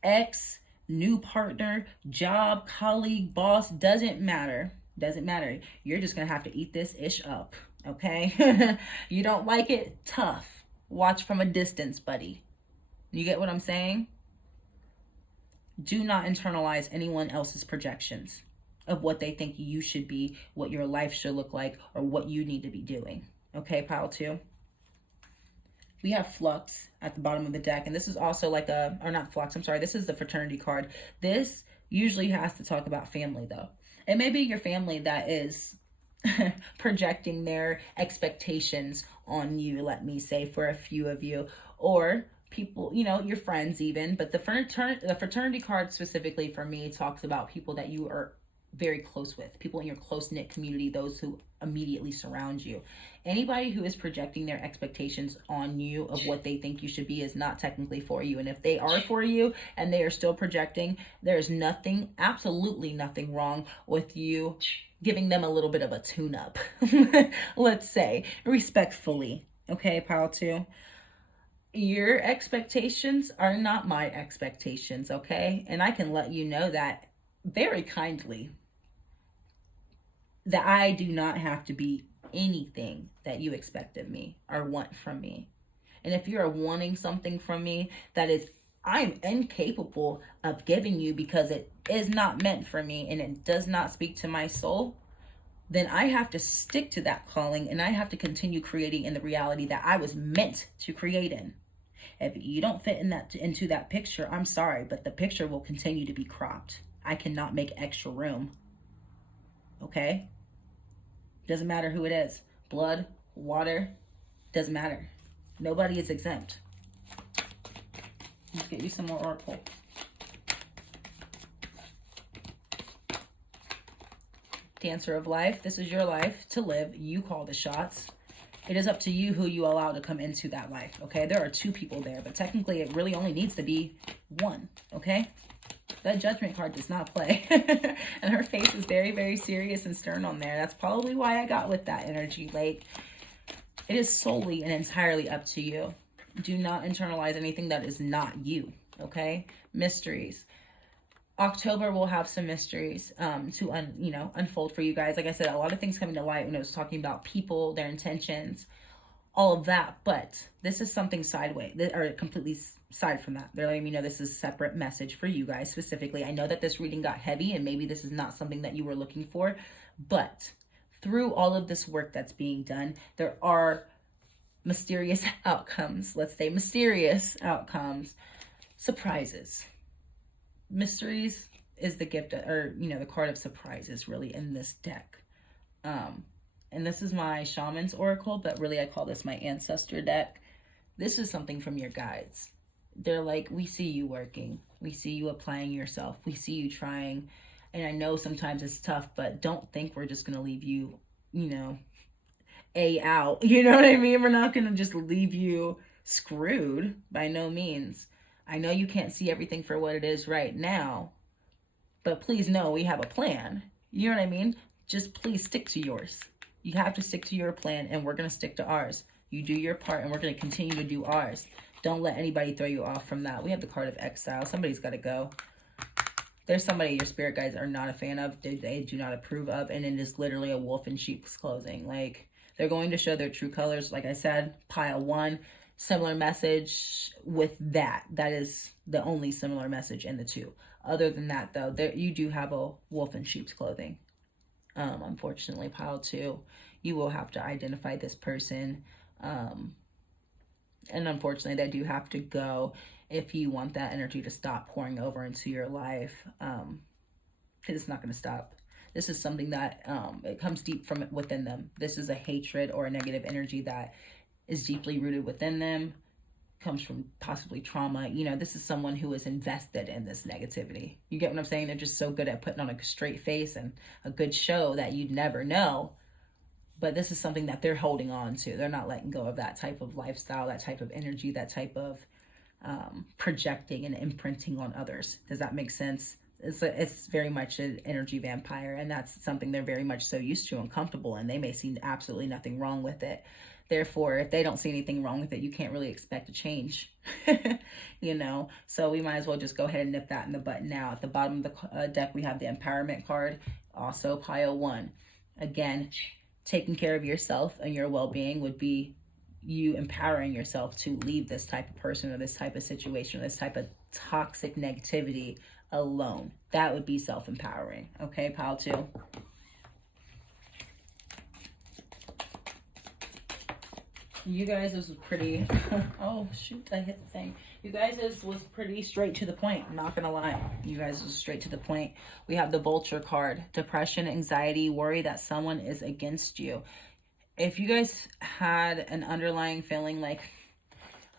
Ex, new partner, job, colleague, boss, doesn't matter. Doesn't matter. You're just going to have to eat this ish up, okay? You don't like it? Tough. Watch from a distance, buddy. You get what I'm saying? Do not internalize anyone else's projections of what they think you should be, what your life should look like, or what you need to be doing. Okay, pile two? We have Flux at the bottom of the deck, and this is also like this is the fraternity card. This usually has to talk about family, though. It may be your family that is projecting their expectations on you, let me say, for a few of you, or people, your friends even. But the fraternity card specifically for me talks about people that you are very close with, people in your close-knit community, those who immediately surround you. Anybody who is projecting their expectations on you of what they think you should be is not technically for you. And if they are for you and they are still projecting, there's absolutely nothing wrong with you giving them a little bit of a tune-up, let's say, respectfully. Okay, pile two? Your expectations are not my expectations, okay? And I can let you know that very kindly, that I do not have to be anything that you expect of me or want from me. And if you're wanting something from me that is I'm incapable of giving you because it is not meant for me and it does not speak to my soul, then I have to stick to that calling and I have to continue creating in the reality that I was meant to create in. If you don't fit into that picture, I'm sorry, but the picture will continue to be cropped. I cannot make extra room. Okay? Doesn't matter who it is. Blood, water, doesn't matter. Nobody is exempt. Let's get you some more oracle. Dancer of life, this is your life to live. You call the shots. It is up to you who you allow to come into that life, okay? There are two people there, but technically it really only needs to be one, okay? That Judgment card does not play. And her face is very, very serious and stern on there. That's probably why I got with that energy. Like, it is solely and entirely up to you. Do not internalize anything that is not you, okay? Mysteries. October will have some mysteries to unfold for you guys. Like I said, a lot of things coming to light when I was talking about people, their intentions, all of that. But this is something sideways, or completely side from that. They're letting me know this is a separate message for you guys specifically. I know that this reading got heavy and maybe this is not something that you were looking for, but through all of this work that's being done, there are mysterious outcomes. Let's say mysterious outcomes, surprises. Mysteries is the gift, or the card of surprises really in this deck. And this is my shaman's oracle, but really I call this my ancestor deck. This is something from your guides. They're like, we see you working, we see you applying yourself, we see you trying, and I know sometimes it's tough, but don't think we're just gonna leave you out, you know what I mean? We're not gonna just leave you screwed, by no means. I know you can't see everything for what it is right now, but please know we have a plan. You know what I mean? Just please stick to yours. You have to stick to your plan, and we're going to stick to ours. You do your part, and we're going to continue to do ours. Don't let anybody throw you off from that. We have the card of exile. Somebody's got to go. There's somebody your spirit guides are not a fan of, they do not approve of, and it is literally a wolf in sheep's clothing. Like, they're going to show their true colors. Like I said, pile one. Similar message with that. That is the only similar message in the two. Other than that, though, you do have a wolf in sheep's clothing. Unfortunately, pile two, you will have to identify this person. And unfortunately, they do have to go if you want that energy to stop pouring over into your life. Because it's not going to stop. This is something that it comes deep from within them. This is a hatred or a negative energy that is deeply rooted within them, comes from possibly trauma. This is someone who is invested in this negativity. You get what I'm saying? They're just so good at putting on a straight face and a good show that you'd never know. But this is something that they're holding on to. They're not letting go of that type of lifestyle, that type of energy, that type of projecting and imprinting on others. Does that make sense? It's very much an energy vampire, and that's something they're very much so used to and comfortable in. They may see absolutely nothing wrong with it. Therefore, if they don't see anything wrong with it, you can't really expect a change, So we might as well just go ahead and nip that in the bud now. At the bottom of the deck, we have the empowerment card, also pile one. Again, taking care of yourself and your well-being would be you empowering yourself to leave this type of person or this type of situation, or this type of toxic negativity alone. That would be self-empowering. Okay, pile two. You guys, this was pretty, oh shoot, I hit the thing. You guys, this was pretty straight to the point, I'm not gonna lie. You guys was straight to the point. We have the Vulture card, depression, anxiety, worry that someone is against you. If you guys had an underlying feeling like,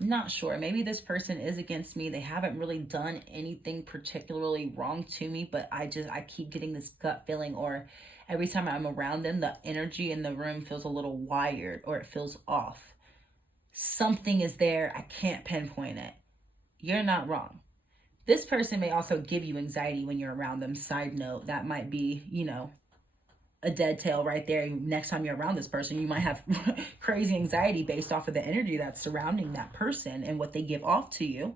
I'm not sure, maybe this person is against me, they haven't really done anything particularly wrong to me, but I keep getting this gut feeling, or every time I'm around them, the energy in the room feels a little wired, or it feels off. Something is there, I can't pinpoint it. You're not wrong. This person may also give you anxiety when you're around them. Side note, that might be, a dead tail right there. Next time you're around this person, you might have crazy anxiety based off of the energy that's surrounding that person and what they give off to you.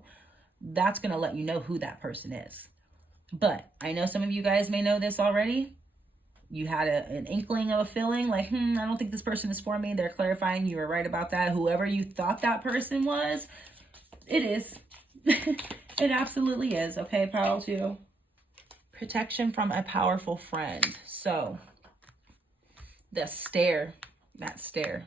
That's going to let you know who that person is. But I know some of you guys may know this already. You had an inkling of a feeling like, I don't think this person is for me. They're clarifying you were right about that. Whoever you thought that person was, it is. It absolutely is. Okay, pile 2. Protection from a powerful friend. So, the stare, that stare.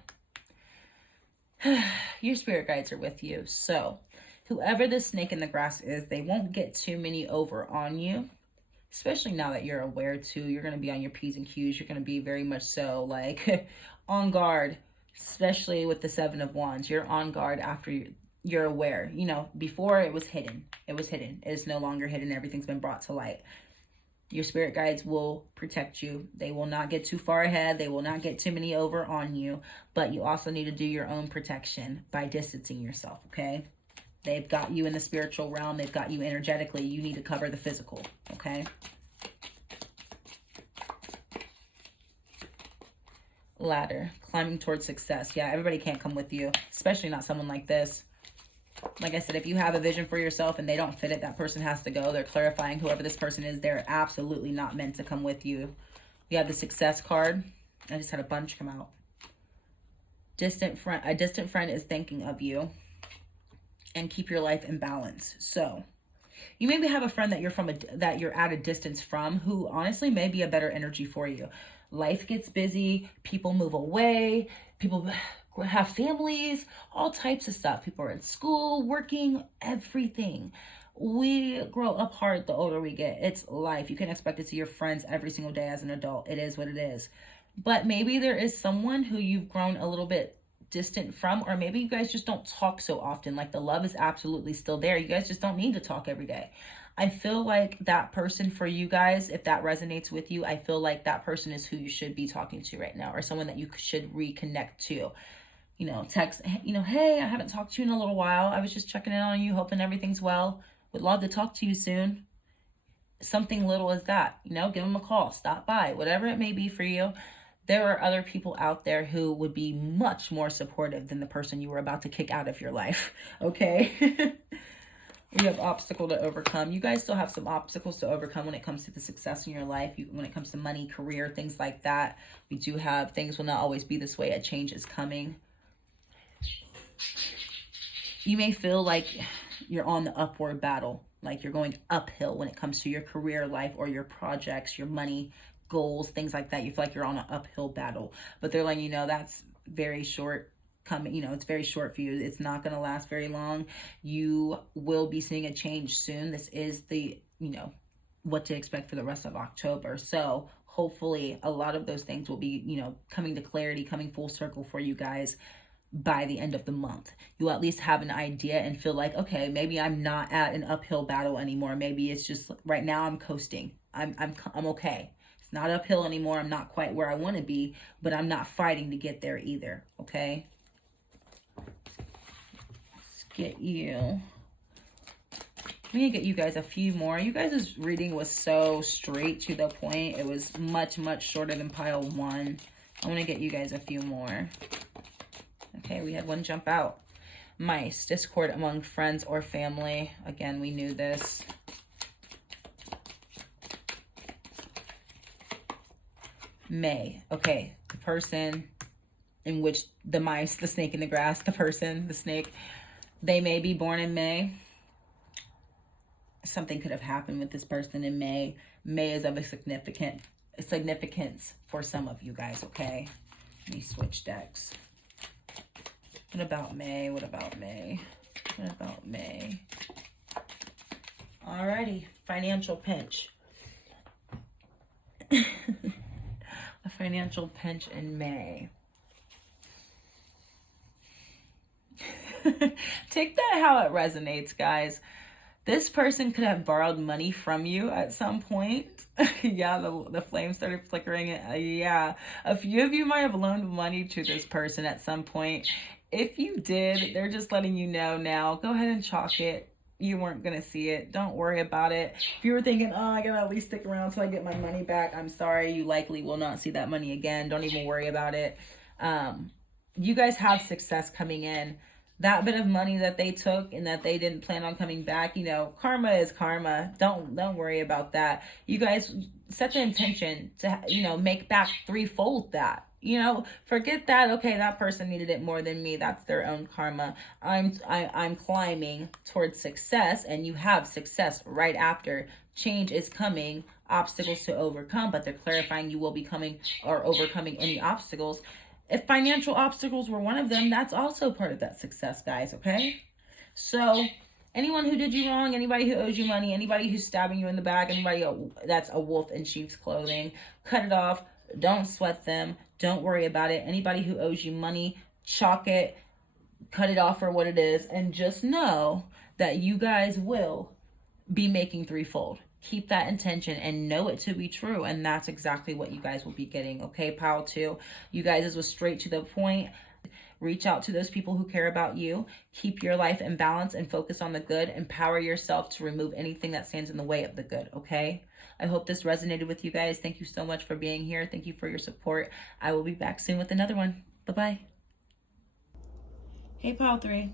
Your spirit guides are with you. So, whoever the snake in the grass is, they won't get too many over on you. Especially now that you're aware too, you're going to be on your P's and Q's. You're going to be very much so like on guard, especially with the 7 of Wands. You're on guard after you're aware. You know, before it was hidden. It was hidden. It is no longer hidden. Everything's been brought to light. Your spirit guides will protect you. They will not get too far ahead. They will not get too many over on you. But you also need to do your own protection by distancing yourself, okay? They've got you in the spiritual realm. They've got you energetically. You need to cover the physical, okay? Ladder, climbing towards success. Yeah, everybody can't come with you, especially not someone like this. Like I said, if you have a vision for yourself and they don't fit it, that person has to go. They're clarifying whoever this person is. They're absolutely not meant to come with you. We have the success card. I just had a bunch come out. Distant friend. A distant friend is thinking of you. And keep your life in balance. So you maybe have a friend that you're at a distance from, who honestly may be a better energy for you. Life gets busy. People move away. People have families, all types of stuff. People are in school, working, everything. We grow apart the older we get. It's life. You can expect to see your friends every single day as an adult. It is what it is. But maybe there is someone who you've grown a little bit distant from, or maybe you guys just don't talk so often. Like the love is absolutely still there. You guys just don't need to talk every day. I feel like that person for you guys, if that resonates with you, I feel like that person is who you should be talking to right now, or someone that you should reconnect to. You know, text, you know, hey, I haven't talked to you in a little while. I was just checking in on you, hoping everything's well. Would love to talk to you soon. Something little as that, you know, give them a call, stop by, whatever it may be for you. There are other people out there who would be much more supportive than the person you were about to kick out of your life, okay? We have obstacle to overcome. You guys still have some obstacles to overcome when it comes to the success in your life, when it comes to money, career, things like that. We do have things will not always be this way. A change is coming. You may feel like you're on the upward battle, like you're going uphill when it comes to your career life or your projects, your money, goals, things like that. You feel like you're on an uphill battle, but they're letting you know that's very short coming. You know, it's very short for you. It's not going to last very long. You will be seeing a change soon. This is the, you know, what to expect for the rest of October. So hopefully a lot of those things will be, you know, coming to clarity, coming full circle for you guys by the end of the month. You'll at least have an idea and feel like, okay, maybe I'm not at an uphill battle anymore. Maybe it's just right now I'm coasting. I'm okay. It's not uphill anymore. I'm not quite where I want to be, but I'm not fighting to get there either. Okay. Let's get you. I'm going to get you guys a few more. You guys' reading was so straight to the point. It was much, much shorter than pile 1. I want to get you guys a few more. Okay, we had one jump out. Mice, discord among friends or family. Again, we knew this. May. Okay, the person in which the mice, the snake in the grass, the person, the snake, they may be born in May. Something could have happened with this person in May. May is of a significance for some of you guys, okay? Let me switch decks. What about May? What about May? What about May? Alrighty, financial pinch. A financial pinch in May. Take that how it resonates, guys. This person could have borrowed money from you at some point. Yeah, the flame started flickering. Yeah, a few of you might have loaned money to this person at some point. If you did, they're just letting you know now. Go ahead and chalk it. You weren't going to see it. Don't worry about it. If you were thinking, oh, I got to at least stick around till I get my money back, I'm sorry. You likely will not see that money again. Don't even worry about it. You guys have success coming in. That bit of money that they took and that they didn't plan on coming back, you know, karma is karma. Don't worry about that. You guys set the intention to, you know, make back threefold that. You know, forget that. Okay, that person needed it more than me. That's their own karma. I'm climbing towards success, and you have success right after. Change is coming, obstacles to overcome, but they're clarifying you will be coming or overcoming any obstacles. If financial obstacles were one of them, that's also part of that success, guys, okay? So anyone who did you wrong, anybody who owes you money, anybody who's stabbing you in the back, anybody that's a wolf in sheep's clothing, cut it off. Don't sweat them. Don't worry about it. Anybody who owes you money, chalk it, cut it off for what it is, and just know that you guys will be making threefold. Keep that intention and know it to be true, and that's exactly what you guys will be getting. Okay, pile 2, you guys, this was straight to the point. Reach out to those people who care about you. Keep your life in balance and focus on the good. Empower yourself to remove anything that stands in the way of the good, okay? I hope this resonated with you guys. Thank you so much for being here. Thank you for your support. I will be back soon with another one. Bye-bye. Hey, pile 3.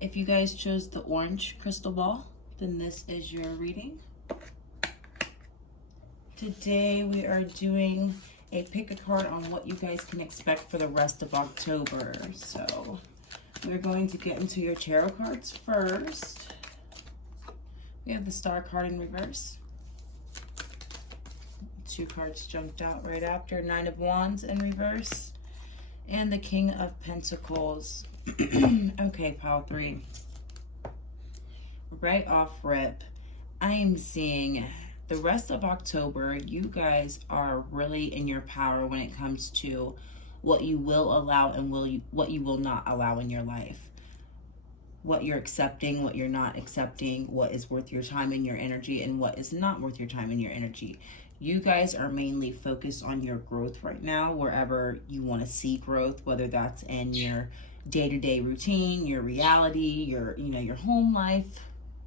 If you guys chose the orange crystal ball, then this is your reading. Today we are doing a pick a card on what you guys can expect for the rest of October. So we're going to get into your tarot cards first. We have the Star card in reverse. 2 cards jumped out right after. 9 of Wands in reverse. And the King of Pentacles. Okay, pile 3. Right off rip, I am seeing the rest of October, you guys are really in your power when it comes to what you will allow and what you will not allow in your life. What you're accepting, what you're not accepting, what is worth your time and your energy, and what is not worth your time and your energy. You guys are mainly focused on your growth right now, wherever you want to see growth, whether that's in your day-to-day routine, your reality, your home life,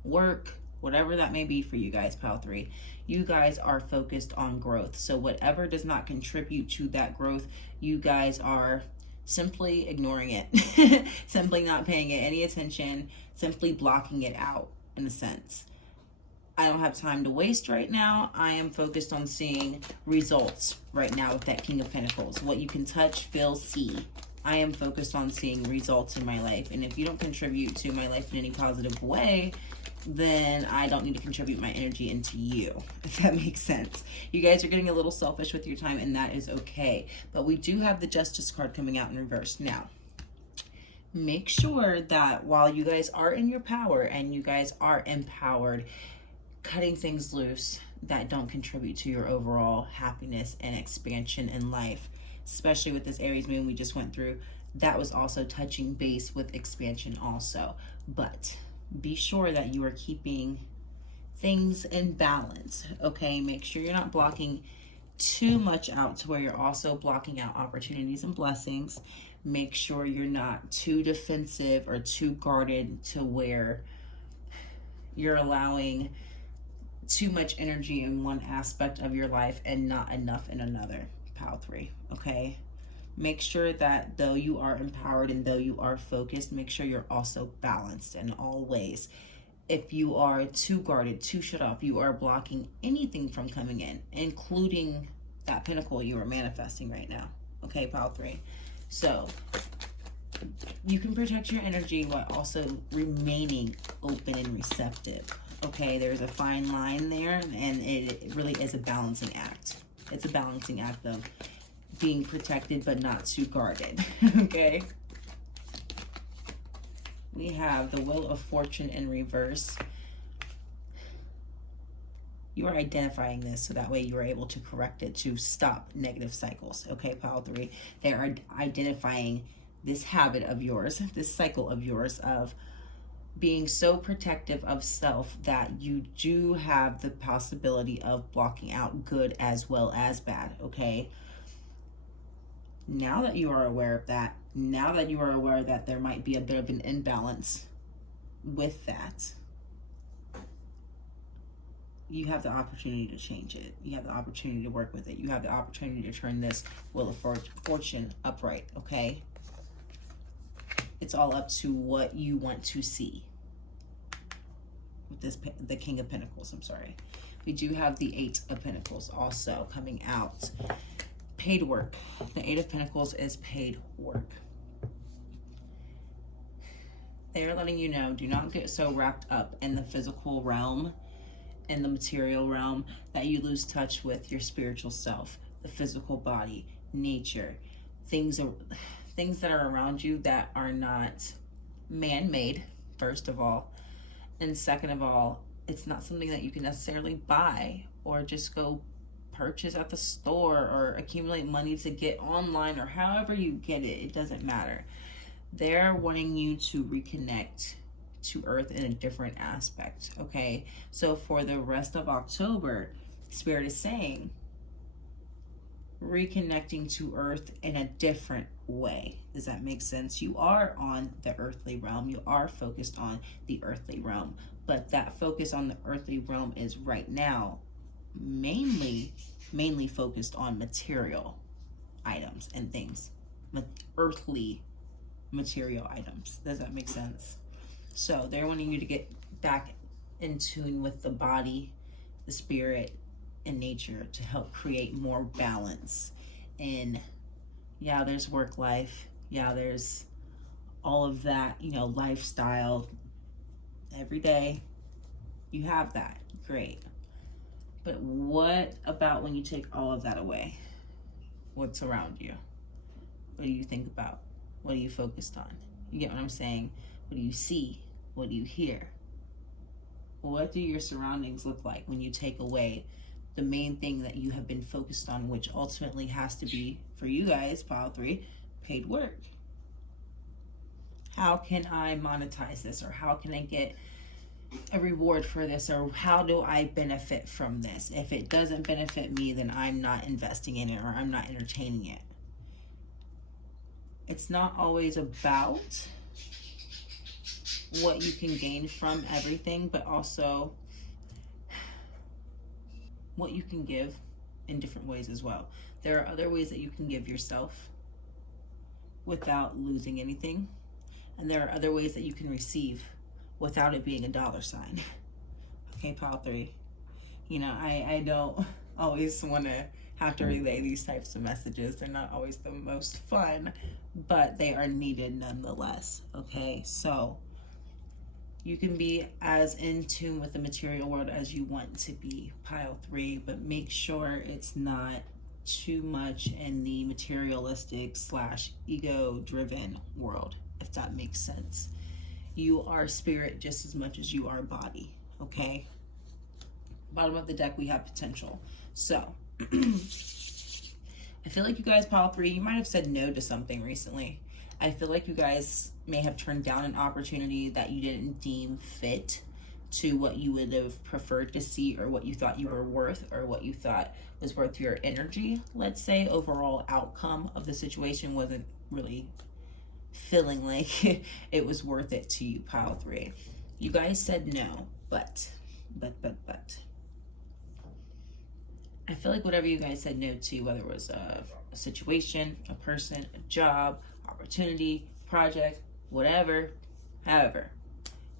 work, whatever that may be for you guys, pile 3. You guys are focused on growth. So whatever does not contribute to that growth, you guys are simply ignoring it, simply not paying it any attention, simply blocking it out in a sense. I don't have time to waste right now. I am focused on seeing results right now with that King of Pentacles. What you can touch, feel, see. I am focused on seeing results in my life. And if you don't contribute to my life in any positive way, then I don't need to contribute my energy into you, if that makes sense. You guys are getting a little selfish with your time, and that is okay. But we do have the Justice card coming out in reverse. Now, make sure that while you guys are in your power and you guys are empowered, cutting things loose that don't contribute to your overall happiness and expansion in life, especially with this Aries moon we just went through, that was also touching base with expansion also. But be sure that you are keeping things in balance, okay? Make sure you're not blocking too much out to where you're also blocking out opportunities and blessings. Make sure you're not too defensive or too guarded to where you're allowing too much energy in one aspect of your life and not enough in another, pile 3, okay? Make sure that though you are empowered and though you are focused, make sure you're also balanced in all ways. If you are too guarded, too shut off, you are blocking anything from coming in, including that pentacle you are manifesting right now. Okay, pile 3. So you can protect your energy while also remaining open and receptive. Okay, there's a fine line there, and it really is a balancing act. It's a balancing act of being protected but not too guarded. Okay, we have the Wheel of Fortune in reverse. You are identifying this so that way you are able to correct it to stop negative cycles. Okay, pile 3, they are identifying this habit of yours, this cycle of yours of being so protective of self that you do have the possibility of blocking out good as well as bad. Okay, now that you are aware of that, now that you are aware that there might be a bit of an imbalance with that, you have the opportunity to change it. You have the opportunity to work with it. You have the opportunity to turn this Wheel of Fortune upright, okay? It's all up to what you want to see. With this, the King of Pentacles, I'm sorry. We do have the 8 of Pentacles also coming out. paid work. The Eight of Pentacles is paid work. They are letting you know, do not get so wrapped up in the physical realm, in the material realm, that you lose touch with your spiritual self, the physical body, nature, things that are around you that are not man-made, first of all. And second of all, it's not something that you can necessarily buy or just go purchase at the store or accumulate money to get online, or however you get it. It doesn't matter. They're wanting you to reconnect to Earth in a different aspect, okay? So for the rest of October, Spirit is saying reconnecting to Earth in a different way. Does that make sense? You are on the earthly realm. You are focused on the earthly realm. But that focus on the earthly realm is right now mainly focused on material items and things. Earthly material items. Does that make sense? So they're wanting you to get back in tune with the body, the spirit, and nature to help create more balance in, yeah, there's work life, yeah, there's all of that, you know, lifestyle every day. You have that, great. But what about when you take all of that away? What's around you? What do you think about? What are you focused on? You get what I'm saying? What do you see? What do you hear? What do your surroundings look like when you take away the main thing that you have been focused on, which ultimately has to be, for you guys, pile 3, paid work? How can I monetize this? Or how can I get a reward for this? Or how do I benefit from this? If it doesn't benefit me, then I'm not investing in it, or I'm not entertaining it. It's not always about what you can gain from everything, but also what you can give in different ways as well. There are other ways that you can give yourself without losing anything. And there are other ways that you can receive without it being a dollar sign. Okay, pile 3. You know, I don't always want to have to relay these types of messages. They're not always the most fun, but they are needed nonetheless. Okay, so you can be as in tune with the material world as you want to be, pile 3, but make sure it's not too much in the materialistic / ego-driven world, if that makes sense. You are spirit just as much as you are body, okay? Bottom of the deck, we have potential. So, I feel like you guys, pile 3, you might have said no to something recently. I feel like you guys may have turned down an opportunity that you didn't deem fit to what you would have preferred to see, or what you thought you were worth, or what you thought was worth your energy. Let's say overall outcome of the situation wasn't really feeling like it was worth it to you, pile 3. You guys said no, but I feel like whatever you guys said no to, whether it was a situation, a person, a job, opportunity, project, whatever, however,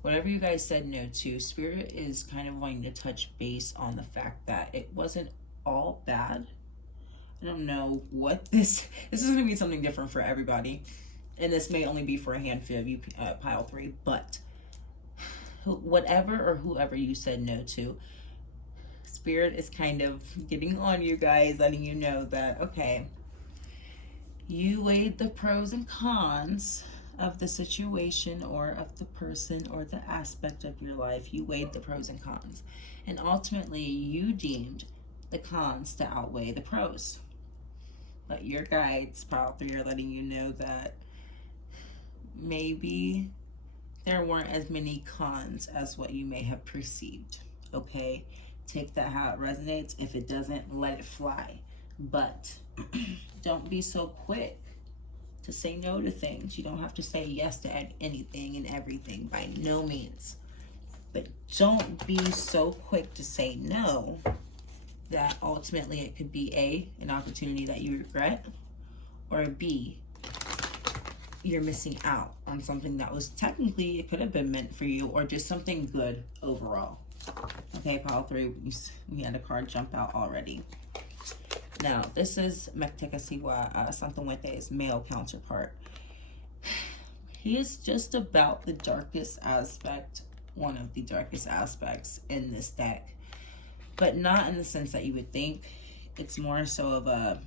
whatever you guys said no to, Spirit is kind of wanting to touch base on the fact that it wasn't all bad. I don't know what this is going to be something different for everybody, and this may only be for a handful of you, pile 3, but whatever or whoever you said no to, Spirit is kind of getting on you guys, letting you know that, okay, you weighed the pros and cons of the situation or of the person or the aspect of your life. You weighed the pros and cons, and ultimately you deemed the cons to outweigh the pros. But your guides, pile 3, are letting you know that maybe there weren't as many cons as what you may have perceived. Okay, take that how it resonates. If it doesn't, let it fly. But don't be so quick to say no to things. You don't have to say yes to anything and everything, by no means. But don't be so quick to say no that ultimately it could be A, an opportunity that you regret, or B, you're missing out on something that was technically, it could have been meant for you, or just something good overall. Okay, pile 3, we had a card jump out already. Now, this is sᴟᴇʀᴜ, male counterpart. He is just about the darkest aspect, one of the darkest aspects in this deck, but not in the sense that you would think. It's more so of a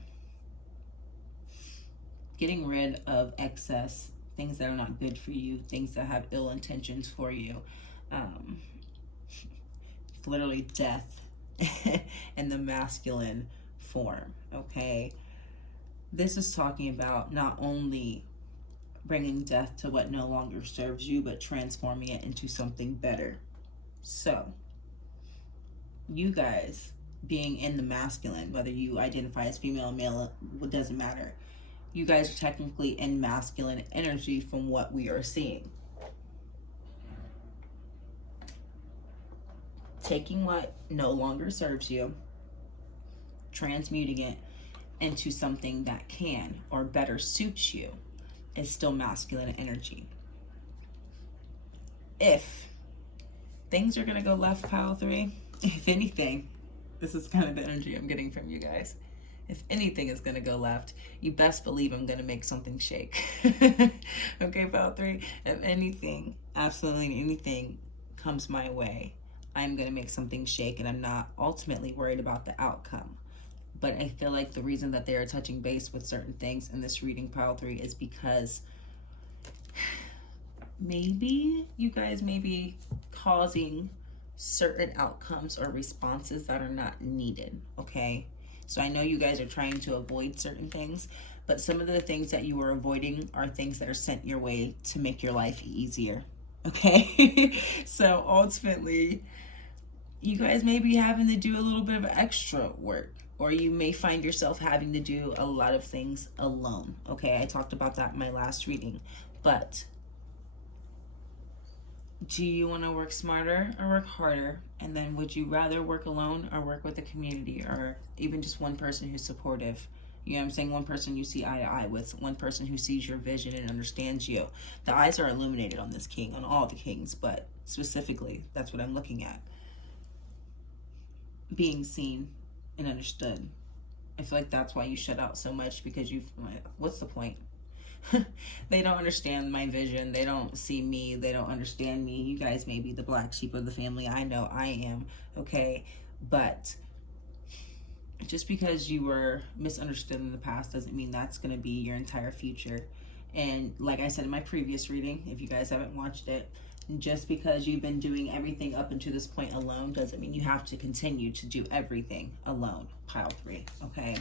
getting rid of excess, things that are not good for you, things that have ill intentions for you. It's literally death in the masculine form, okay? This is talking about not only bringing death to what no longer serves you, but transforming it into something better. So, you guys being in the masculine, whether you identify as female or male, it doesn't matter. You guys are technically in masculine energy from what we are seeing. Taking what no longer serves you, transmuting it into something that can or better suits you is still masculine energy. If things are going to go left, pile 3, if anything, this is kind of the energy I'm getting from you guys. If anything is going to go left, you best believe I'm going to make something shake. Okay, pile 3, if anything, absolutely anything comes my way, I'm going to make something shake, and I'm not ultimately worried about the outcome. But I feel like the reason that they are touching base with certain things in this reading, pile 3, is because maybe you guys may be causing certain outcomes or responses that are not needed, okay? So I know you guys are trying to avoid certain things, but some of the things that you are avoiding are things that are sent your way to make your life easier, okay? So ultimately, you guys may be having to do a little bit of extra work, or you may find yourself having to do a lot of things alone, okay? I talked about that in my last reading, but do you want to work smarter or work harder? And then would you rather work alone or work with a community, or even just one person who's supportive? You know what I'm saying? One person you see eye to eye with, one person who sees your vision and understands you. The eyes are illuminated on this king, on all the kings, but specifically, that's what I'm looking at. Being seen and understood. I feel like that's why you shut out so much, because what's the point? They don't understand my vision. They don't see me. They don't understand me. You guys may be the black sheep of the family. I know I am, okay? But just because you were misunderstood in the past doesn't mean that's going to be your entire future. And like I said in my previous reading, if you guys haven't watched it, just because you've been doing everything up until this point alone doesn't mean you have to continue to do everything alone, pile 3, okay?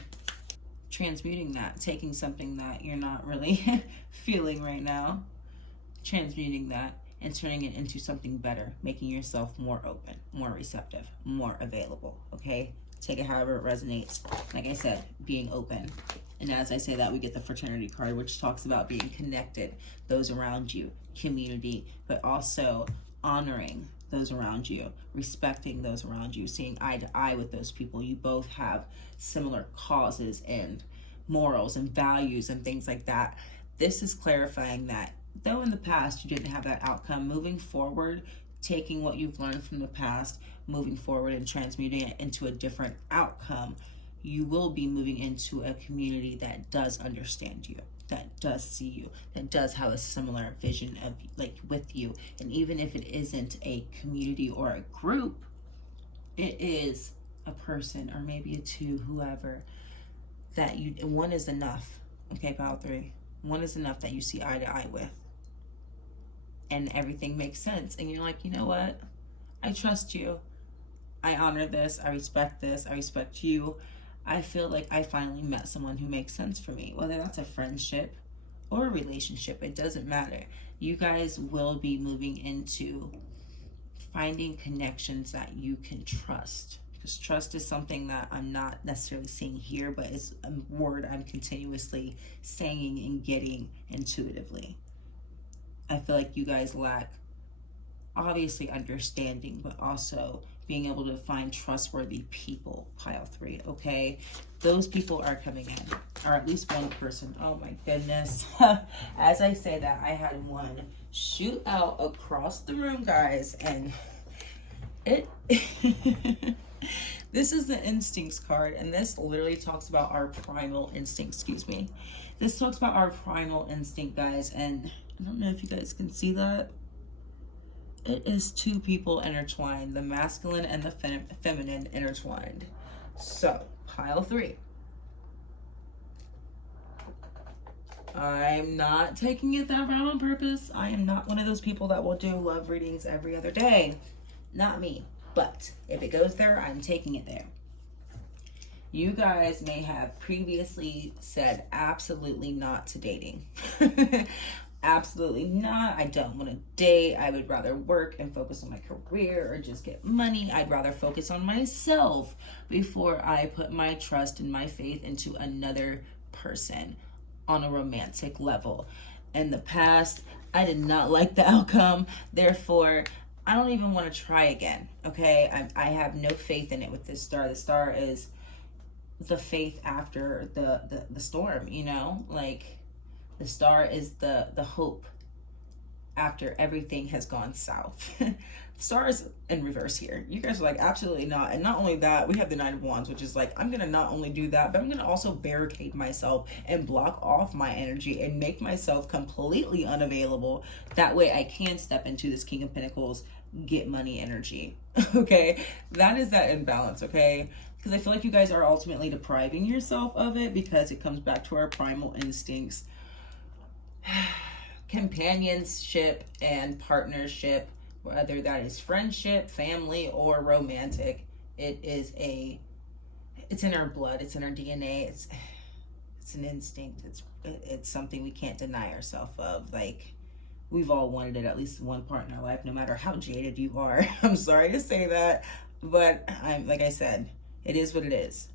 Transmuting that, taking something that you're not really feeling right now, transmuting that and turning it into something better, making yourself more open, more receptive, more available, okay? Take it however it resonates. Like I said, being open. And as I say that, we get the fraternity card, which talks about being connected, those around you, community, but also honoring those around you, respecting those around you, seeing eye to eye with those people. You both have similar causes and morals and values and things like that. This is clarifying that though in the past you didn't have that outcome, moving forward, taking what you've learned from the past, moving forward and transmuting it into a different outcome, you will be moving into a community that does understand you, that does see you, that does have a similar vision of like with you. And even if it isn't a community or a group, it is a person or maybe a two, whoever, that you, one is enough, okay, pile 3. One is enough that you see eye to eye with. And everything makes sense. And you're like, you know what? I trust you. I honor this. I respect this. I respect you. I feel like I finally met someone who makes sense for me. Whether that's a friendship or a relationship, it doesn't matter. You guys will be moving into finding connections that you can trust. Because trust is something that I'm not necessarily seeing here, but it's a word I'm continuously saying and getting intuitively. I feel like you guys lack, obviously, understanding, but also being able to find trustworthy people, pile 3, okay? Those people are coming in, or at least one person. Oh my goodness. As I say that, I had one shoot out across the room, guys, and it This is the instincts card, and this literally talks about our primal instinct. Excuse me. This talks about our primal instinct, guys, and I don't know if you guys can see that. It is two people intertwined, the masculine and the feminine intertwined. So, pile 3. I'm not taking it that route on purpose. I am not one of those people that will do love readings every other day. Not me. But if it goes there, I'm taking it there. You guys may have previously said absolutely not to dating. Absolutely not. I don't want to date. I would rather work and focus on my career or just get money. I'd rather focus on myself before I put my trust and my faith into another person on a romantic level. In the past, I did not like the outcome. Therefore, I don't even want to try again. Okay, I have no faith in it with this star. The star is the faith after the storm, you know, like the star is the hope after everything has gone south. The star is in reverse here. You guys are like, absolutely not. And not only that, we have the Knight of Wands, which is like, I'm gonna not only do that, but I'm gonna also barricade myself and block off my energy and make myself completely unavailable. That way I can step into this King of Pentacles, get money energy. Okay, that is that imbalance. Okay, because I feel like you guys are ultimately depriving yourself of it, because it comes back to our primal instincts. Companionship and partnership, whether that is friendship, family, or romantic, it's in our blood, it's in our DNA, it's an instinct, it's something we can't deny ourselves of. Like, we've all wanted it at least one part in our life, no matter how jaded you are. I'm sorry to say that, but like I said, it is what it is.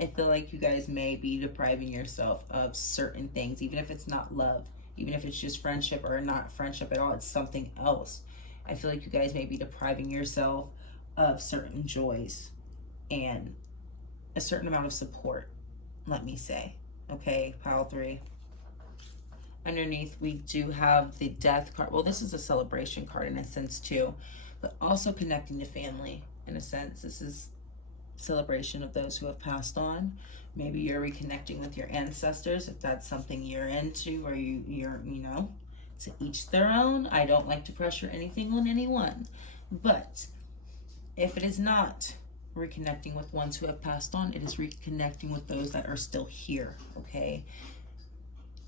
I feel like you guys may be depriving yourself of certain things, even if it's not love, even if it's just friendship or not friendship at all, it's something else. I feel like you guys may be depriving yourself of certain joys and a certain amount of support, let me say. Okay, pile 3. Underneath, we do have the Death card. Well, this is a celebration card in a sense too, but also connecting to family in a sense. This is celebration of those who have passed on. Maybe you're reconnecting with your ancestors if that's something you're into, or you're you know, to each their own. I don't like to pressure anything on anyone, but if it is not reconnecting with ones who have passed on, it is reconnecting with those that are still here. Okay,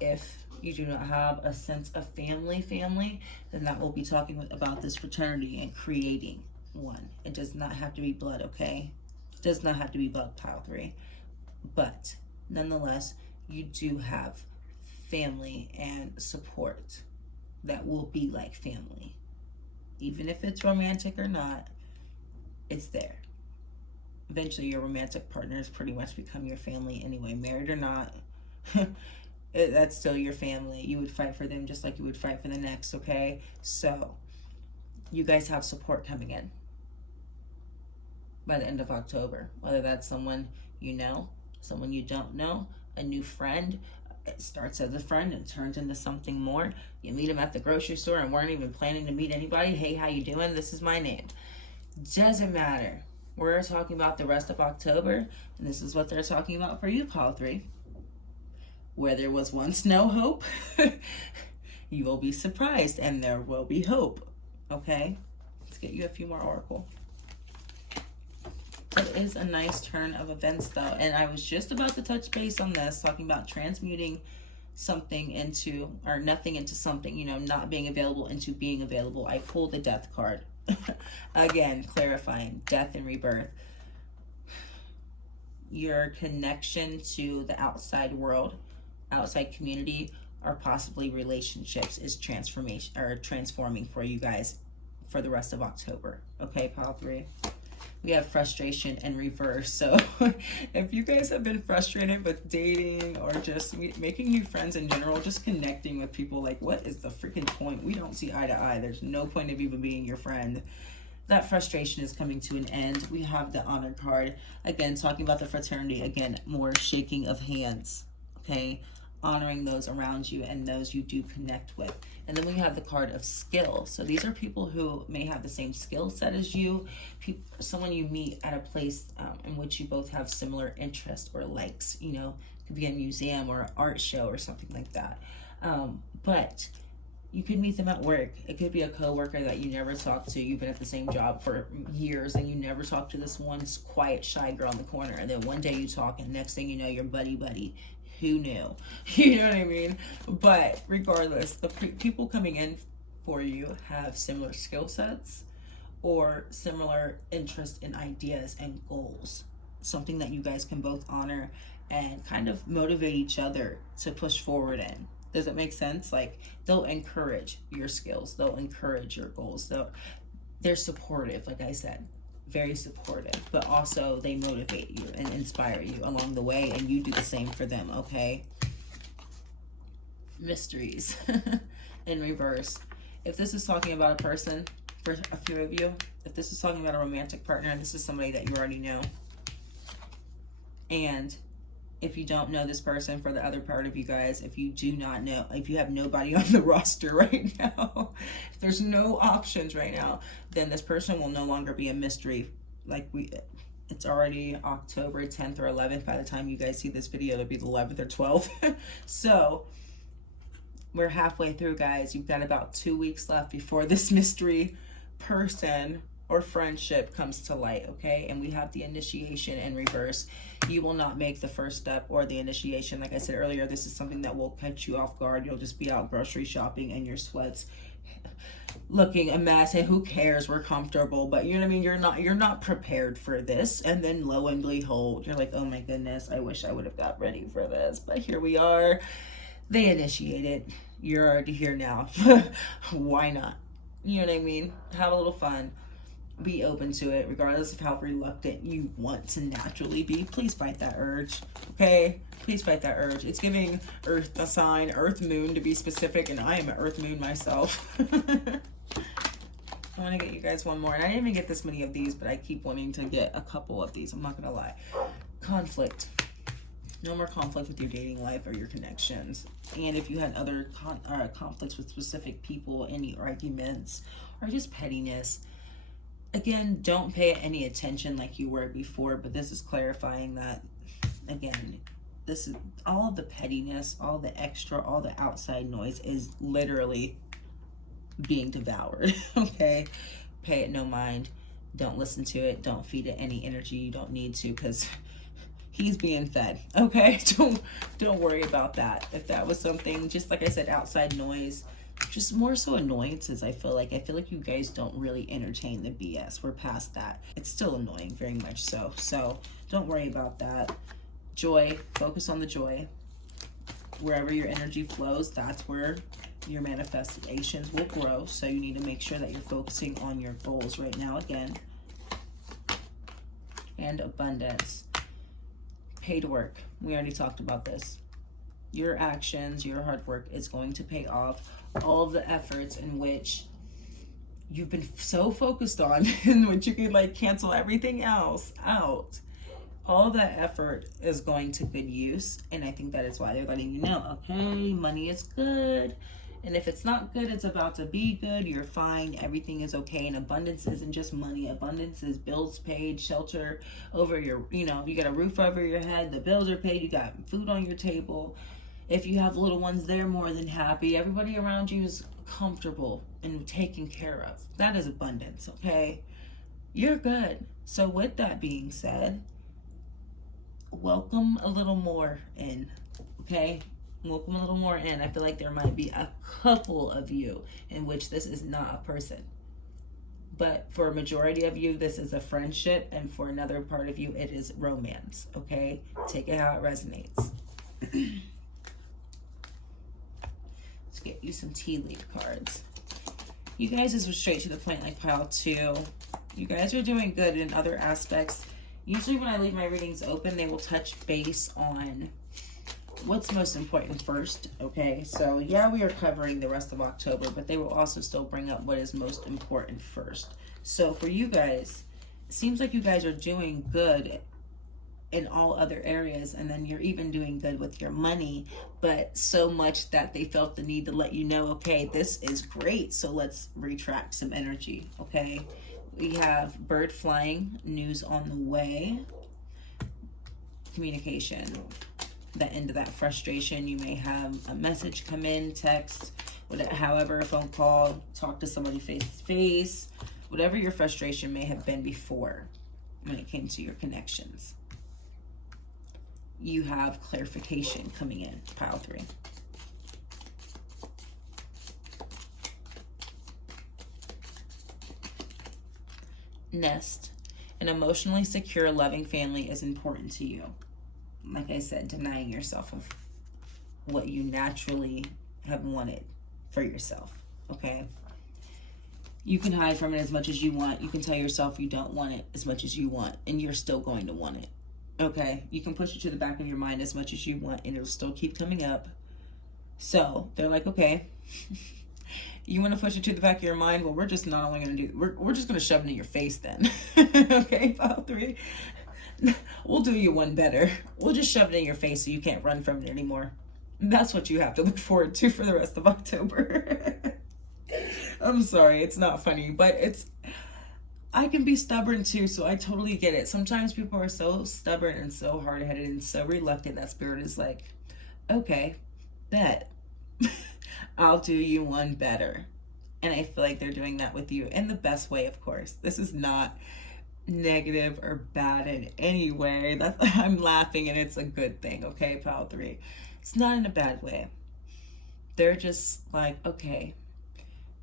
if you do not have a sense of family, then that will be talking about this fraternity and creating one. It does not have to be blood. Okay, does not have to be blood, pile 3, but nonetheless, you do have family and support that will be like family. Even if it's romantic or not, it's there. Eventually, your romantic partners pretty much become your family anyway, married or not. That's still your family. You would fight for them just like you would fight for the next. Okay, so you guys have support coming in by the end of October, whether that's someone you know, someone you don't know, a new friend. It starts as a friend and turns into something more. You meet them at the grocery store and weren't even planning to meet anybody. Hey, how you doing? This is my name. Doesn't matter. We're talking about the rest of October, and this is what they're talking about for you, pile 3. Where there was once no hope, you will be surprised, and there will be hope. Okay, let's get you a few more oracle. It is a nice turn of events though, and I was just about to touch base on this, talking about transmuting something into, or nothing into something, you know, not being available into being available. I pulled the Death card. Again, clarifying death and rebirth. Your connection to the outside world, outside community, or possibly relationships is transformation or transforming for you guys for the rest of October. Okay, pile 3. We have frustration and reverse. So if you guys have been frustrated with dating or just making new friends in general, just connecting with people, like, what is the freaking point? We don't see eye to eye. There's no point of even being your friend. That frustration is coming to an end. We have the Honor card. Again, talking about the fraternity. Again, more shaking of hands. Okay. honoring those around you and those you do connect with. And then we have the card of skill. So these are people who may have the same skill set as you, someone you meet at a place in which you both have similar interests or likes. You know, it could be a museum or an art show or something like that. But you could meet them at work. It could be a coworker that you never talk to. You've been at the same job for years and you never talk to this one quiet, shy girl in the corner. And then one day you talk and next thing you know, you're buddy. Who knew? You know what I mean? But regardless, the people coming in for you have similar skill sets or similar interest in ideas and goals. Something that you guys can both honor and kind of motivate each other to push forward in. Does it make sense? Like, they'll encourage your skills. They'll encourage your goals. They're supportive, like I said. Very supportive. But also, they motivate you and inspire you along the way. And you do the same for them, okay? Mysteries in reverse. If this is talking about a person, for a few of you, if this is talking about a romantic partner, and this is somebody that you already know, and if you don't know this person, for the other part of you guys, if you do not know, if you have nobody on the roster right now, if there's no options right now, then this person will no longer be a mystery. Like, it's already October 10th or 11th. By the time you guys see this video, it'll be the 11th or 12th. So we're halfway through, guys. You've got about 2 weeks left before this mystery person or friendship comes to light, okay? And we have the initiation in reverse. You will not make the first step or the initiation. Like I said earlier, this is something that will catch you off guard. You'll just be out grocery shopping in your sweats, looking a mess, and who cares? We're comfortable. But you know what I mean? You're not prepared for this. And then lo and behold, you're like, oh my goodness, I wish I would have got ready for this. But here we are. They initiated. You're already here now. Why not? You know what I mean? Have a little fun. Be open to it, regardless of how reluctant you want to naturally be. Please fight that urge, okay? Please fight that urge. It's giving Earth a sign, Earth Moon to be specific, and I am an Earth Moon myself. I want to get you guys one more, and I didn't even get this many of these, but I keep wanting to get a couple of these. I'm not gonna lie. Conflict. No more conflict with your dating life or your connections. And if you had other conflicts with specific people, any arguments, or just pettiness, again, don't pay any attention like you were before, but this is clarifying that, again, this is all of the pettiness, all the extra, all the outside noise is literally being devoured, okay? Pay it no mind. Don't listen to it. Don't feed it any energy you don't need to, because he's being fed, okay? Don't worry about that. If that was something, just like I said, outside noise, just more so annoyances. I feel like you guys don't really entertain the BS. We're past that. It's still annoying, very much so. So don't worry about that. Joy, focus on the joy. Wherever your energy flows, that's where your manifestations will grow. So you need to make sure that you're focusing on your goals right now again. And abundance. Paid work. We already talked about this. Your actions, your hard work is going to pay off. All of the efforts in which you've been so focused on, in which you can like cancel everything else out. All of that effort is going to good use. And I think that is why they're letting you know, okay, money is good. And if it's not good, it's about to be good. You're fine. Everything is okay. And abundance isn't just money. Abundance is bills paid, shelter over your, you got a roof over your head. The bills are paid. You got food on your table. If you have little ones, they're more than happy. Everybody around you is comfortable and taken care of. That is abundance, okay? You're good. So with that being said, welcome a little more in, okay? Welcome a little more in. I feel like there might be a couple of you in which this is not a person. But for a majority of you, this is a friendship. And for another part of you, it is romance, okay? Take it how it resonates. Let's get you some tea leaf cards. You guys, this was straight to the point like pile 2. You guys are doing good in other aspects. Usually when I leave my readings open, they will touch base on what's most important first, okay? So yeah, we are covering the rest of October, but they will also still bring up what is most important first. So for you guys, it seems like you guys are doing good in all other areas, and then you're even doing good with your money, but so much that they felt the need to let you know, okay, this is great, so let's retract some energy. Okay, we have bird flying, news on the way, communication, the end of that frustration. You may have a message come in, text, whatever, however, a phone call, talk to somebody face to face, whatever your frustration may have been before when it came to your connections. You have clarification coming in, pile 3. Nest. An emotionally secure, loving family is important to you. Like I said, denying yourself of what you naturally have wanted for yourself, okay? You can hide from it as much as you want. You can tell yourself you don't want it as much as you want, and you're still going to want it, okay? You can push it to the back of your mind as much as you want, and it'll still keep coming up. So they're like, okay, you want to push it to the back of your mind? Well, we're just not only going to do, we're just going to shove it in your face then. Okay, pile 3. We'll do you one better. We'll just shove it in your face so you can't run from it anymore. That's what you have to look forward to for the rest of October. I'm sorry, it's not funny, but I can be stubborn too, so I totally get it. Sometimes people are so stubborn and so hard-headed and so reluctant that Spirit is like, okay, bet. I'll do you one better. And I feel like they're doing that with you in the best way, of course. This is not negative or bad in any way. I'm laughing and it's a good thing, okay, pile 3. It's not in a bad way. They're just like, okay,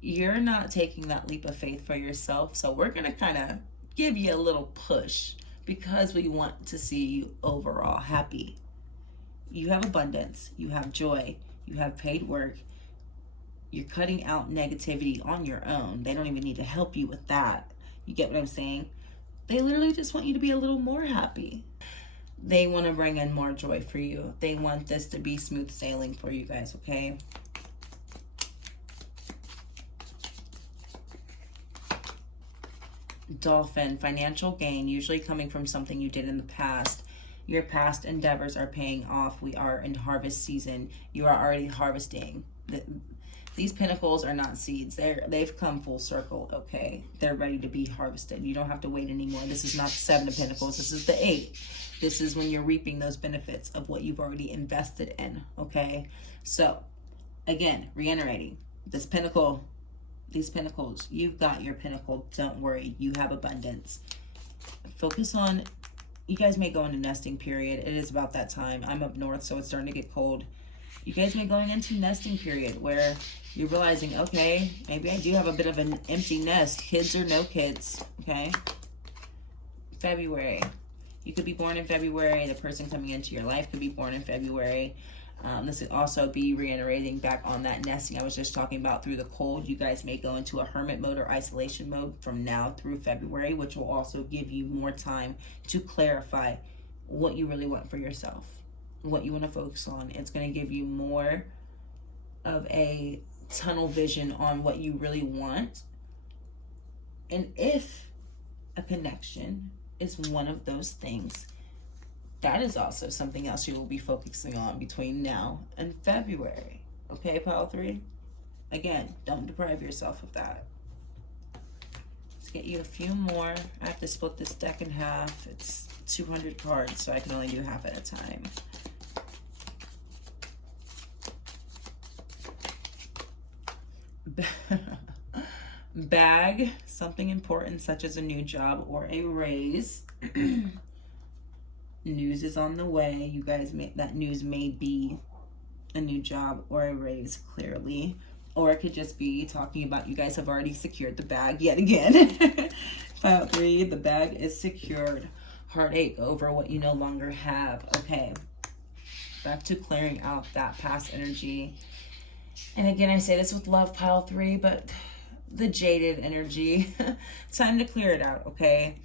you're not taking that leap of faith for yourself, so we're going to kind of give you a little push because we want to see you overall happy. You have abundance, you have joy, you have paid work, you're cutting out negativity on your own. They don't even need to help you with that. You get what I'm saying? They literally just want you to be a little more happy. They want to bring in more joy for you. They want this to be smooth sailing for you guys, okay? Dolphin, financial gain, usually coming from something you did in the past. Your past endeavors are paying off. We are in harvest season. You are already harvesting. These pentacles are not seeds. They've come full circle, okay? They're ready to be harvested. You don't have to wait anymore. This is not the 7 of Pentacles. This is the 8. This is when you're reaping those benefits of what you've already invested in, okay? So, again, reiterating, these pentacles, you've got your pinnacle. Don't worry. You have abundance. Focus on, you guys may go into nesting period. It is about that time. I'm up north, so it's starting to get cold. You guys may be going into nesting period where you're realizing, okay, maybe I do have a bit of an empty nest, kids or no kids, okay? February. You could be born in February. The person coming into your life could be born in February. This could also be reiterating back on that nesting I was just talking about through the cold. You guys may go into a hermit mode or isolation mode from now through February, which will also give you more time to clarify what you really want for yourself, what you want to focus on. It's going to give you more of a tunnel vision on what you really want. And if a connection is one of those things, that is also something else you will be focusing on between now and February. Okay, pile 3? Again, don't deprive yourself of that. Let's get you a few more. I have to split this deck in half. It's 200 cards, so I can only do half at a time. Bag, something important such as a new job or a raise. News is on the way. You guys that news may be a new job or a raise, clearly, or it could just be talking about you guys have already secured the bag yet again. File 3, the bag is secured. Heartache over what you no longer have. Okay, back to clearing out that past energy. And again, I say this with love, pile 3, but the jaded energy, time to clear it out, okay?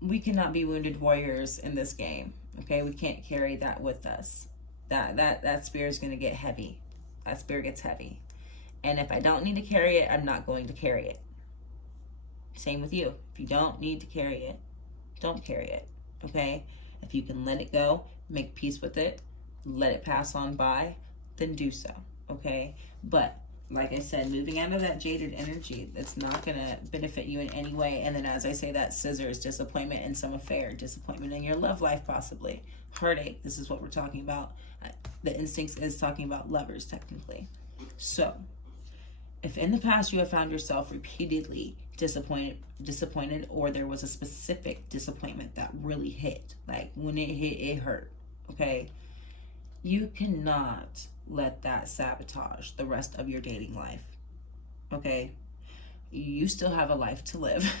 We cannot be wounded warriors in this game, okay? We can't carry that with us. That spirit is going to get heavy. That spirit gets heavy. And if I don't need to carry it, I'm not going to carry it. Same with you. If you don't need to carry it, don't carry it. okay? If you can let it go, make peace with it, let it pass on by, then do so, okay? But like I said, moving out of that jaded energy, that's not going to benefit you in any way. And then as I say that, scissors, disappointment in some affair, disappointment in your love life possibly, heartache, this is what we're talking about. The instincts is talking about lovers technically. So if in the past you have found yourself repeatedly disappointed, or there was a specific disappointment that really hit, like when it hit, it hurt, okay? You cannot let that sabotage the rest of your dating life, okay? You still have a life to live.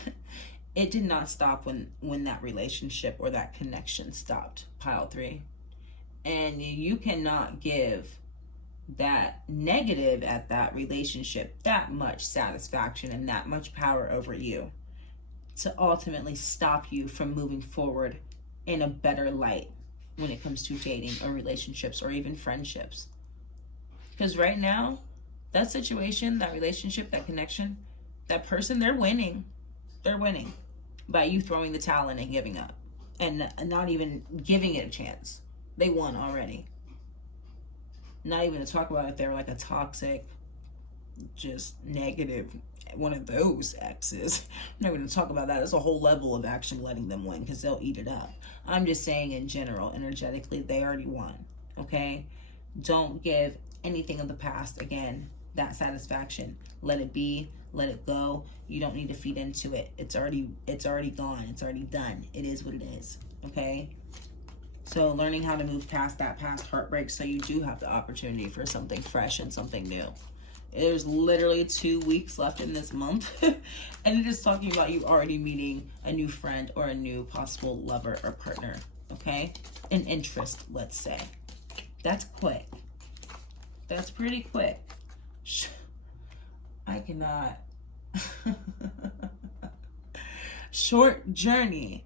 It did not stop when that relationship or that connection stopped, pile 3. And you cannot give that negative at that relationship that much satisfaction and that much power over you to ultimately stop you from moving forward in a better light when it comes to dating or relationships or even friendships. Because right now, that situation, that relationship, that connection, that person, they're winning. They're winning by you throwing the towel in and giving up and not even giving it a chance. They won already. Not even to talk about if they're like a toxic, just negative, one of those exes. I'm not going to talk about that. There's a whole level of actually letting them win because they'll eat it up. I'm just saying in general, energetically, they already won, okay? Don't give anything of the past, again, that satisfaction. Let it be, let it go. You don't need to feed into it. It's already gone. It's already done. It is what it is, okay? So learning how to move past that past heartbreak so you do have the opportunity for something fresh and something new. There's literally 2 weeks left in this month. And it is talking about you already meeting a new friend or a new possible lover or partner, okay? An interest, let's say. That's quick. That's pretty quick. I cannot. Short journey.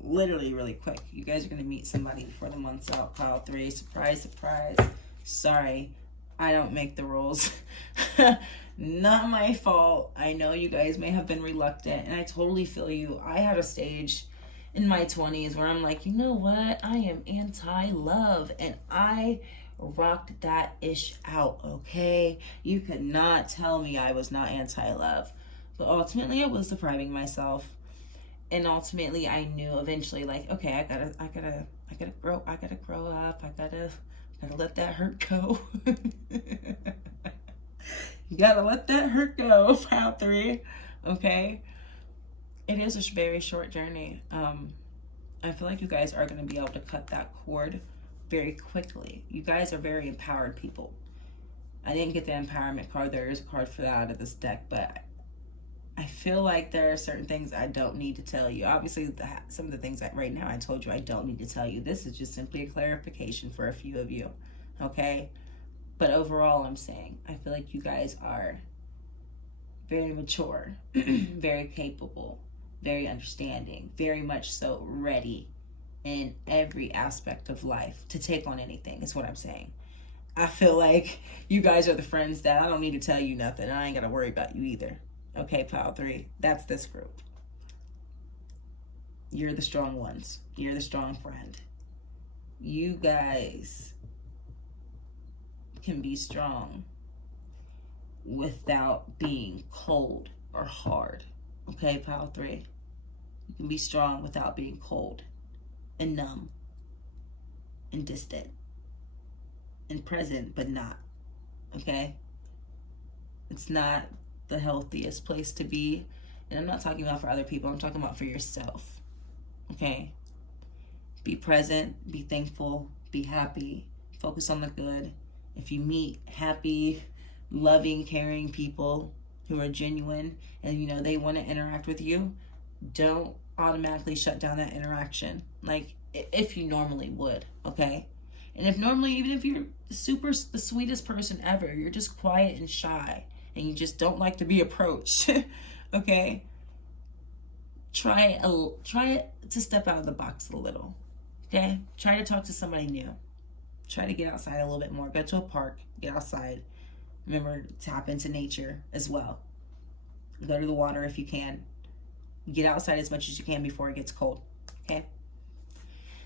Literally really quick. You guys are going to meet somebody before the month's out. Pile 3. Surprise, surprise. Sorry, I don't make the rules. Not my fault. I know you guys may have been reluctant, and I totally feel you. I had a stage in my 20s where I'm like, you know what? I am anti-love, and I rocked that ish out, okay? You could not tell me I was not anti-love. But ultimately, I was depriving myself. And ultimately, I knew eventually, like, okay, I gotta grow up. I gotta let that hurt go. You gotta let that hurt go, pile 3, okay? It is a very short journey. I feel like you guys are gonna be able to cut that cord very quickly. You guys are very empowered people. I didn't get the empowerment card. There is a card for that out of this deck, but I feel like there are certain things I don't need to tell you. Obviously, some of the things that right now I told you I don't need to tell you. This is just simply a clarification for a few of you, okay? But overall, I'm saying, I feel like you guys are very mature, very capable, very understanding, very much so ready in every aspect of life to take on anything, is what I'm saying. I feel like you guys are the friends that I don't need to tell you nothing. I ain't got to worry about you either. Okay, pile 3, that's this group. You're the strong ones. You're the strong friend. You guys can be strong without being cold or hard. Okay, pile 3. You can be strong without being cold and numb and distant and present, but not. Okay? It's not the healthiest place to be. And I'm not talking about for other people. I'm talking about for yourself. Okay? Be present. Be thankful. Be happy. Focus on the good. If you meet happy, loving, caring people who are genuine and, you know, they want to interact with you, don't automatically shut down that interaction like if you normally would, okay? And if normally, even if you're the sweetest person ever, you're just quiet and shy and you just don't like to be approached, okay? Try to step out of the box a little, okay? Try to talk to somebody new. Try to get outside a little bit more. Go to a park, get outside. Remember, tap into nature as well. Go to the water if you can. get outside as much as you can before it gets cold. Okay.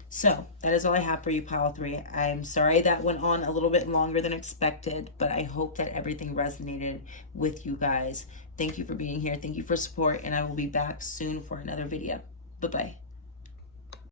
So that is all I have for you, pile 3. I'm sorry that went on a little bit longer than expected, but I hope that everything resonated with you guys. Thank you for being here. Thank you for support, and I will be back soon for another video. Bye-bye.